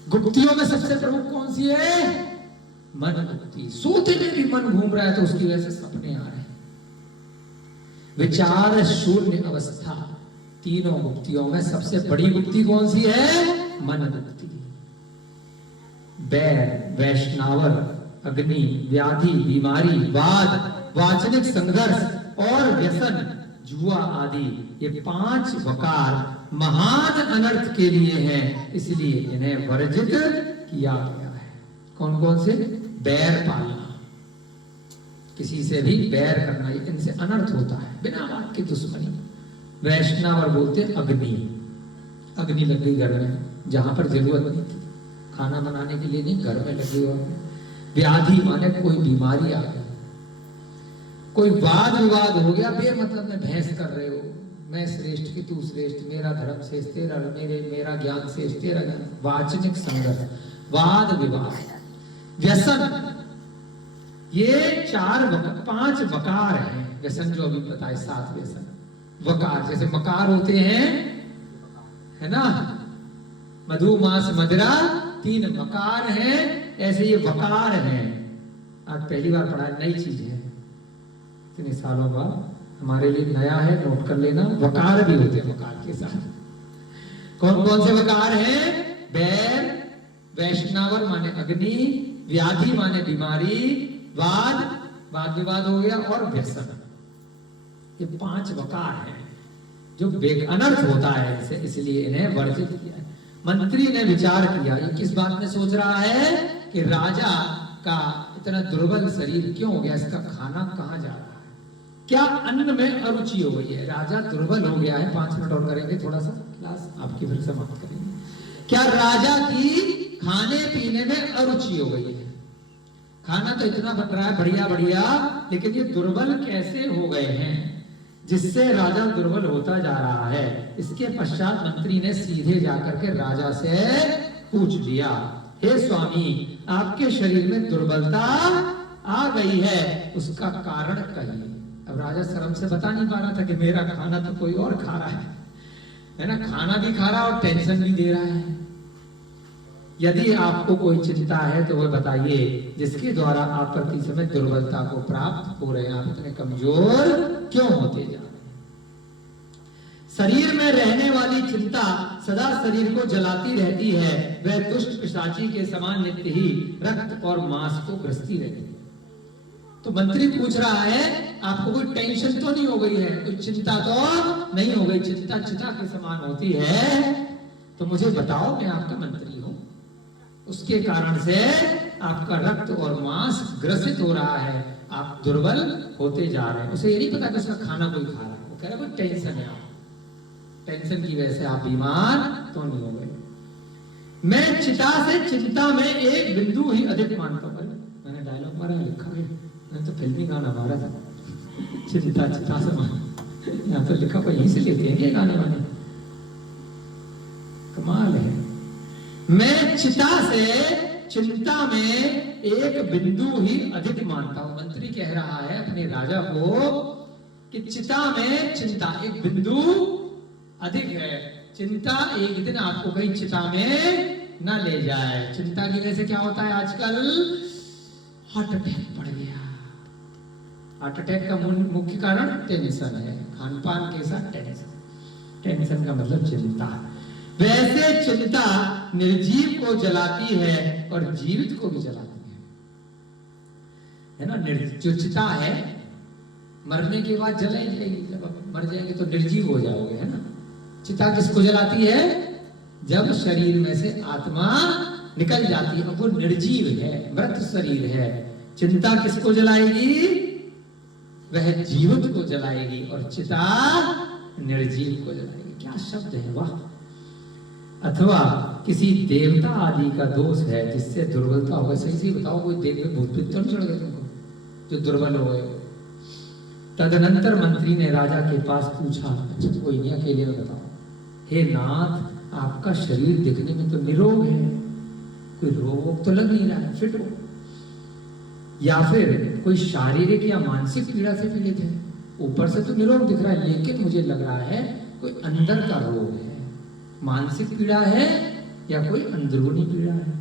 गुप्तियों में सबसे प्रमुख कौन सी है? मन गुप्ती। सोते में भी मन घूम रहा है तो उसकी वजह से सपने आ रहे हैं। विचार शून्य अवस्था, तीनों गुप्तियों में सबसे बड़ी गुप्ती कौन सी है? मन गुप्ती। बैर, वैष्णवर, अग्नि, व्याधि, बीमारी, वाद, वाचनिक संघर्ष और व्यसन, जुआ आदि, ये 5 वकार महान अनर्थ के लिए हैं, इसलिए इन्हें वर्जित किया गया है। कौन कौन से? बैर पालना, किसी से भी बैर करना, इनसे अनर्थ होता है, बिना बात की दुश्मनी। वैष्णवर बोलते अग्नि, अग्नि लग गई घर में जहां पर जरूरत नहीं थी, खाना बनाने के लिए नहीं, घर में लगी हुई। व्याधि माने कोई बीमारी आ गई, कोई वाद विवाद हो गया, बेमतलब में बहस कर रहे हो, मैं श्रेष्ठ की तू श्रेष्ठ, मेरा धर्म शेष तेरा, मेरा ज्ञान शेष तेरा ज्ञान, वाचनिक संघर्ष, वाद विवाद, व्यसन, ये 5 वकार हैं। व्यसन जो अभी बताए 7 व्यसन वकार, जैसे मकार होते हैं, है ना, मधु मास मदिरा, 3 वकार हैं, ऐसे ये वकार हैं। आज पहली बार पढ़ा, नई चीज है, इतने सालों बाद हमारे लिए नया है, नोट कर लेना। वकार भी होते हैं, वकार के साथ कौन कौन से वकार हैं? बैर, वैष्णवर माने अग्नि, व्याधि माने बीमारी, वाद विवाद हो गया, और व्यसन। ये 5 वकार हैं जो अनर्थ होता है इनसे, इसलिए इन्हें वर्जित किया है। मंत्री ने विचार किया, ये किस बात में सोच रहा है कि राजा का इतना दुर्बल शरीर क्यों हो गया, इसका खाना कहां जा रहा है, क्या अन्न में अरुचि हो गई है, राजा दुर्बल हो गया है। 5 मिनट और करेंगे, थोड़ा सा क्लास आपकी फिर समाप्त करेंगे। क्या राजा की खाने पीने में अरुचि हो गई है, खाना तो इतना बन रहा है बढ़िया बढ़िया, लेकिन ये दुर्बल कैसे हो गए हैं, जिससे राजा दुर्बल होता जा रहा है। इसके पश्चात मंत्री ने सीधे जाकर के राजा से पूछ लिया, हे स्वामी, आपके शरीर में दुर्बलता आ गई है, उसका कारण कहिए। अब राजा शर्म से बता नहीं पा रहा था कि मेरा खाना तो कोई और खा रहा है। है ना, खाना भी खा रहा और टेंशन भी दे रहा है। यदि आपको कोई चिंता है तो वह बताइए जिसके द्वारा आप प्रति समय दुर्बलता को प्राप्त हो रहे हैं। आप इतने कमजोर क्यों होते जा रहे हैं? शरीर में रहने वाली चिंता सदा शरीर को जलाती रहती है। वह दुष्ट पिशाची के समान नित्य ही रक्त और मांस को ग्रसती रहती है। तो मंत्री पूछ रहा है आपको कोई टेंशन तो नहीं हो गई है, कोई चिंता तो नहीं हो गई? चिंता चिता के समान होती है तो मुझे बताओ, मैं आपका मंत्री हूं, उसके कारण से आपका रक्त और मांस ग्रसित हो रहा है, आप दुर्बल होते जा रहे हैं। उसे ये नहीं पता कि उसका खाना कोई खा रहा है, वो कह रहा है कोई टेंशन है, आप टेंशन की वजह से आप बीमार तो नहीं हो गए। मैं चिता से चिंता में एक बिंदु ही अधिक मानता हूं। मैंने डायलॉग मारा, लिखा है, मैंने तो फिल्मी गाना मारा था, चिंता चिता से मान, यहाँ तो लिखा हुआ, यहीं से लेते हैं ये गाने वाले, कमाल है। मैं चिता से चिंता में एक बिंदु ही अधिक मानता हूं। मंत्री कह रहा है अपने राजा को कि चिता में चिंता एक बिंदु अधिक है। चिंता एक दिन आपको कहीं चिता में ना ले जाए। चिंता की वजह से क्या होता है आजकल? हार्ट अटैक बढ़ गया। हार्ट अटैक का मुख्य कारण टेंशन है, खान पान के साथ टेंशन। टेंशन का मतलब चिंता। वैसे चिंता निर्जीव को जलाती है और जीवित को भी जलाती है ना। जो चिता है मरने के बाद जलाई जाएगी, जब आप मर जाएंगे तो निर्जीव हो जाओगे, है ना। चिता किसको जलाती है? जब शरीर में से आत्मा निकल जाती है, अब वो निर्जीव है, मृत शरीर है। चिंता किसको जलाएगी? वह जीवित को जलाएगी और चिता निर्जीव को जलाएगी। क्या शब्द है, वाह। अथवा किसी देवता आदि का दोष है जिससे दुर्बलता होगा। सही से बताओ, कोई देव में भूत प्रेत तो नहीं चढ़ गए तुमको जो दुर्बल हो गए? तदनंतर मंत्री ने राजा के पास पूछा, अच्छा कोई नहीं, अकेले में बताओ, हे नाथ आपका शरीर दिखने में तो निरोग है, कोई रोग तो लग नहीं रहा है, फिट हो, या फिर कोई शारीरिक या मानसिक पीड़ा से पीड़ित है? ऊपर से तो निरोग दिख रहा है लेकिन मुझे लग रहा है कोई अंदर का रोग है, मानसिक पीड़ा है या कोई अंदरूनी पीड़ा है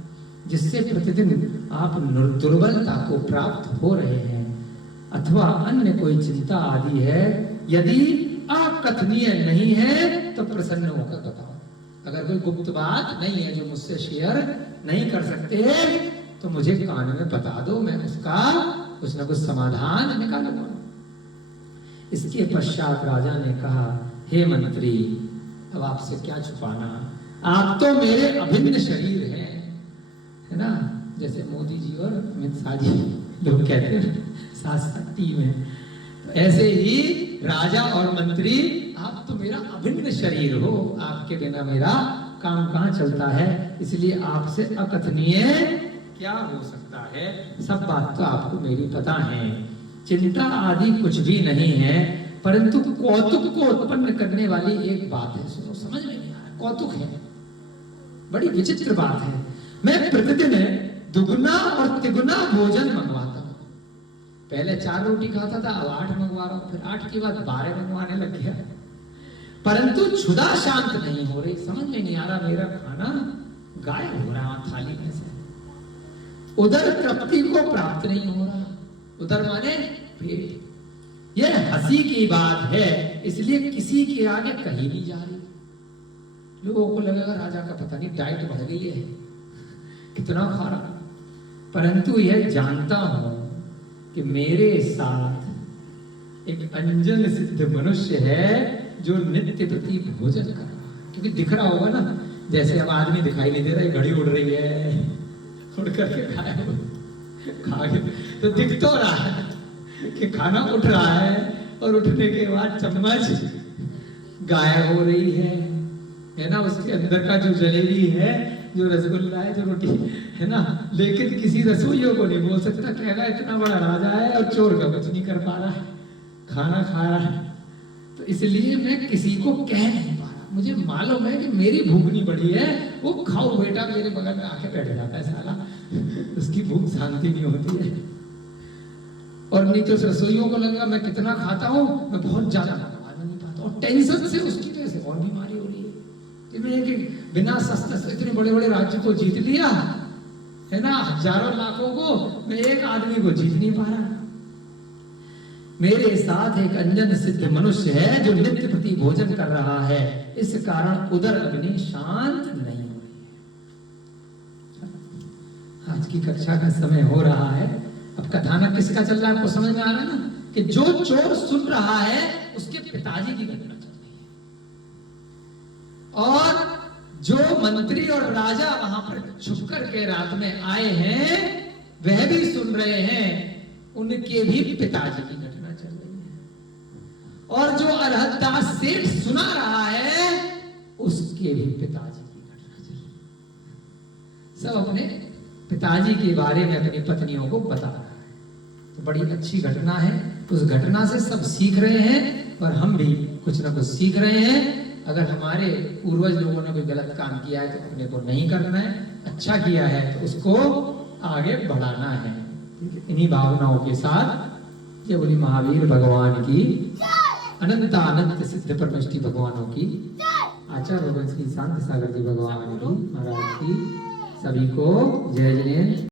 जिससे प्रतिदिन आप दुर्बलता को प्राप्त हो रहे हैं, अथवा अन्य कोई चिंता आदि है। यदि अकथनीय नहीं है तो प्रसन्न होकर बताओ। अगर कोई गुप्त बात नहीं है जो मुझसे शेयर नहीं कर सकते तो मुझे कान में बता दो, मैं उसका कुछ ना कुछ समाधान निकालूंगा। इसके पश्चात राजा ने कहा, हे मंत्री अब आपसे क्या छुपाना, आप तो मेरे अभिन्न शरीर हैं, है ना। जैसे मोदी जी और अमित शाह जी लोग कहते हैं साथ साथ टीम है, तो ऐसे ही राजा और मंत्री आप तो मेरा अभिन्न शरीर हो, आपके बिना मेरा काम कहाँ चलता है, इसलिए आपसे अकथनीय क्या हो सकता है, सब बात तो आपको मेरी पता है। चिंता आदि कुछ भी नहीं है परंतु कौतुक को उत्पन्न करने वाली एक बात है। सुनो, समझ में नहीं आ रहा, कौतुक है, बड़ी विचित्र बात है। मैं प्रतिदिन दुगना और तिगुना भोजन मंगवाता हूँ। पहले 4 रोटी खाता था, अब 8 मंगवा रहा हूँ, फिर 8 के बाद 12 मंगवाने लग गया, परंतु क्षुधा शांत नहीं हो रही। समझ में नहीं आ रहा, मेरा खाना गायब हो रहा है थाली में से, उदर तृप्ति को प्राप्त नहीं हो रहा। उदर माने पेट। यह हंसी की बात है, इसलिए किसी के आगे कही नहीं जा रही। लोगों को लगेगा राजा का पता नहीं डाइट बढ़ गई है, कितना खा रहा, परंतु यह जानता हूं कि मेरे साथ एक अंजन सिद्ध मनुष्य है जो नित्य प्रति भोजन कर रहा। क्योंकि दिख रहा होगा ना, जैसे अब आदमी दिखाई नहीं दे रहा है, घड़ी उड़ रही है, उड़ करके खाए खा के तो दिख तो रहा है कि खाना उठ रहा है और उठने के बाद चम्मच गायब हो रही है ना। उसके अंदर का जो जलेबी है, जो रसगुल्ला है, जो रोटी है ना, लेकिन किसी रसोइयों को नहीं बोल सकता, कहेगा इतना बड़ा राजा है और चोर का कुछ नहीं कर पा रहा है, खाना खा रहा है। तो इसलिए मैं किसी को कह नहीं पा रहा। मुझे मालूम है कि मेरी भूख नहीं बढ़ी है, वो खाओ बेटा मेरे बगल में आके बैठ जाता है साला, उसकी भूख शांति नहीं होती है। और नहीं तो रसोइयों को लगेगा मैं कितना खाता हूं, मैं बहुत ज्यादा खा नहीं पाता, और टेंशन से उसकी वजह से और बीमारी हो रही है। कि बिना शस्त्र से इतने बड़े बड़े राज्य को जीत लिया है ना, हजारों लाखों को, मैं एक आदमी को जीत नहीं पा रहा। मेरे साथ एक अंजन सिद्ध मनुष्य है जो नित्य प्रति भोजन कर रहा है, इस कारण उदर अग्नि शांत नहीं हो रही है। आज की कक्षा का समय हो रहा है। अब कथानक किसका चल रहा है, आपको समझ में आ रहा है ना, कि जो चोर सुन रहा है उसके पिताजी की घटना चल रही है, और जो मंत्री और राजा वहां पर छुप कर के रात में आए हैं वह भी सुन रहे हैं, उनके भी पिताजी की घटना चल रही है। और जो अरहतदास सेठ सुना रहा है उसके भी पिताजी की घटना चल रही है। सब अपने पिताजी के बारे में अपनी पत्नियों को बता रहा है। तो बड़ी अच्छी घटना है, उस घटना से सब सीख रहे हैं और हम भी कुछ ना कुछ सीख रहे हैं। अगर हमारे पूर्वज लोगों ने कोई गलत काम किया है तो अपने को नहीं करना है, अच्छा किया है तो उसको आगे बढ़ाना है। इन्हीं भावनाओं के साथ जय बोली महावीर भगवान की, अनंत अनंत सिद्ध परमेष्टि भगवानों की, आचार्य भगवान श्री शांत सागर जी भगवान की महाराज की, सभी को जय जय।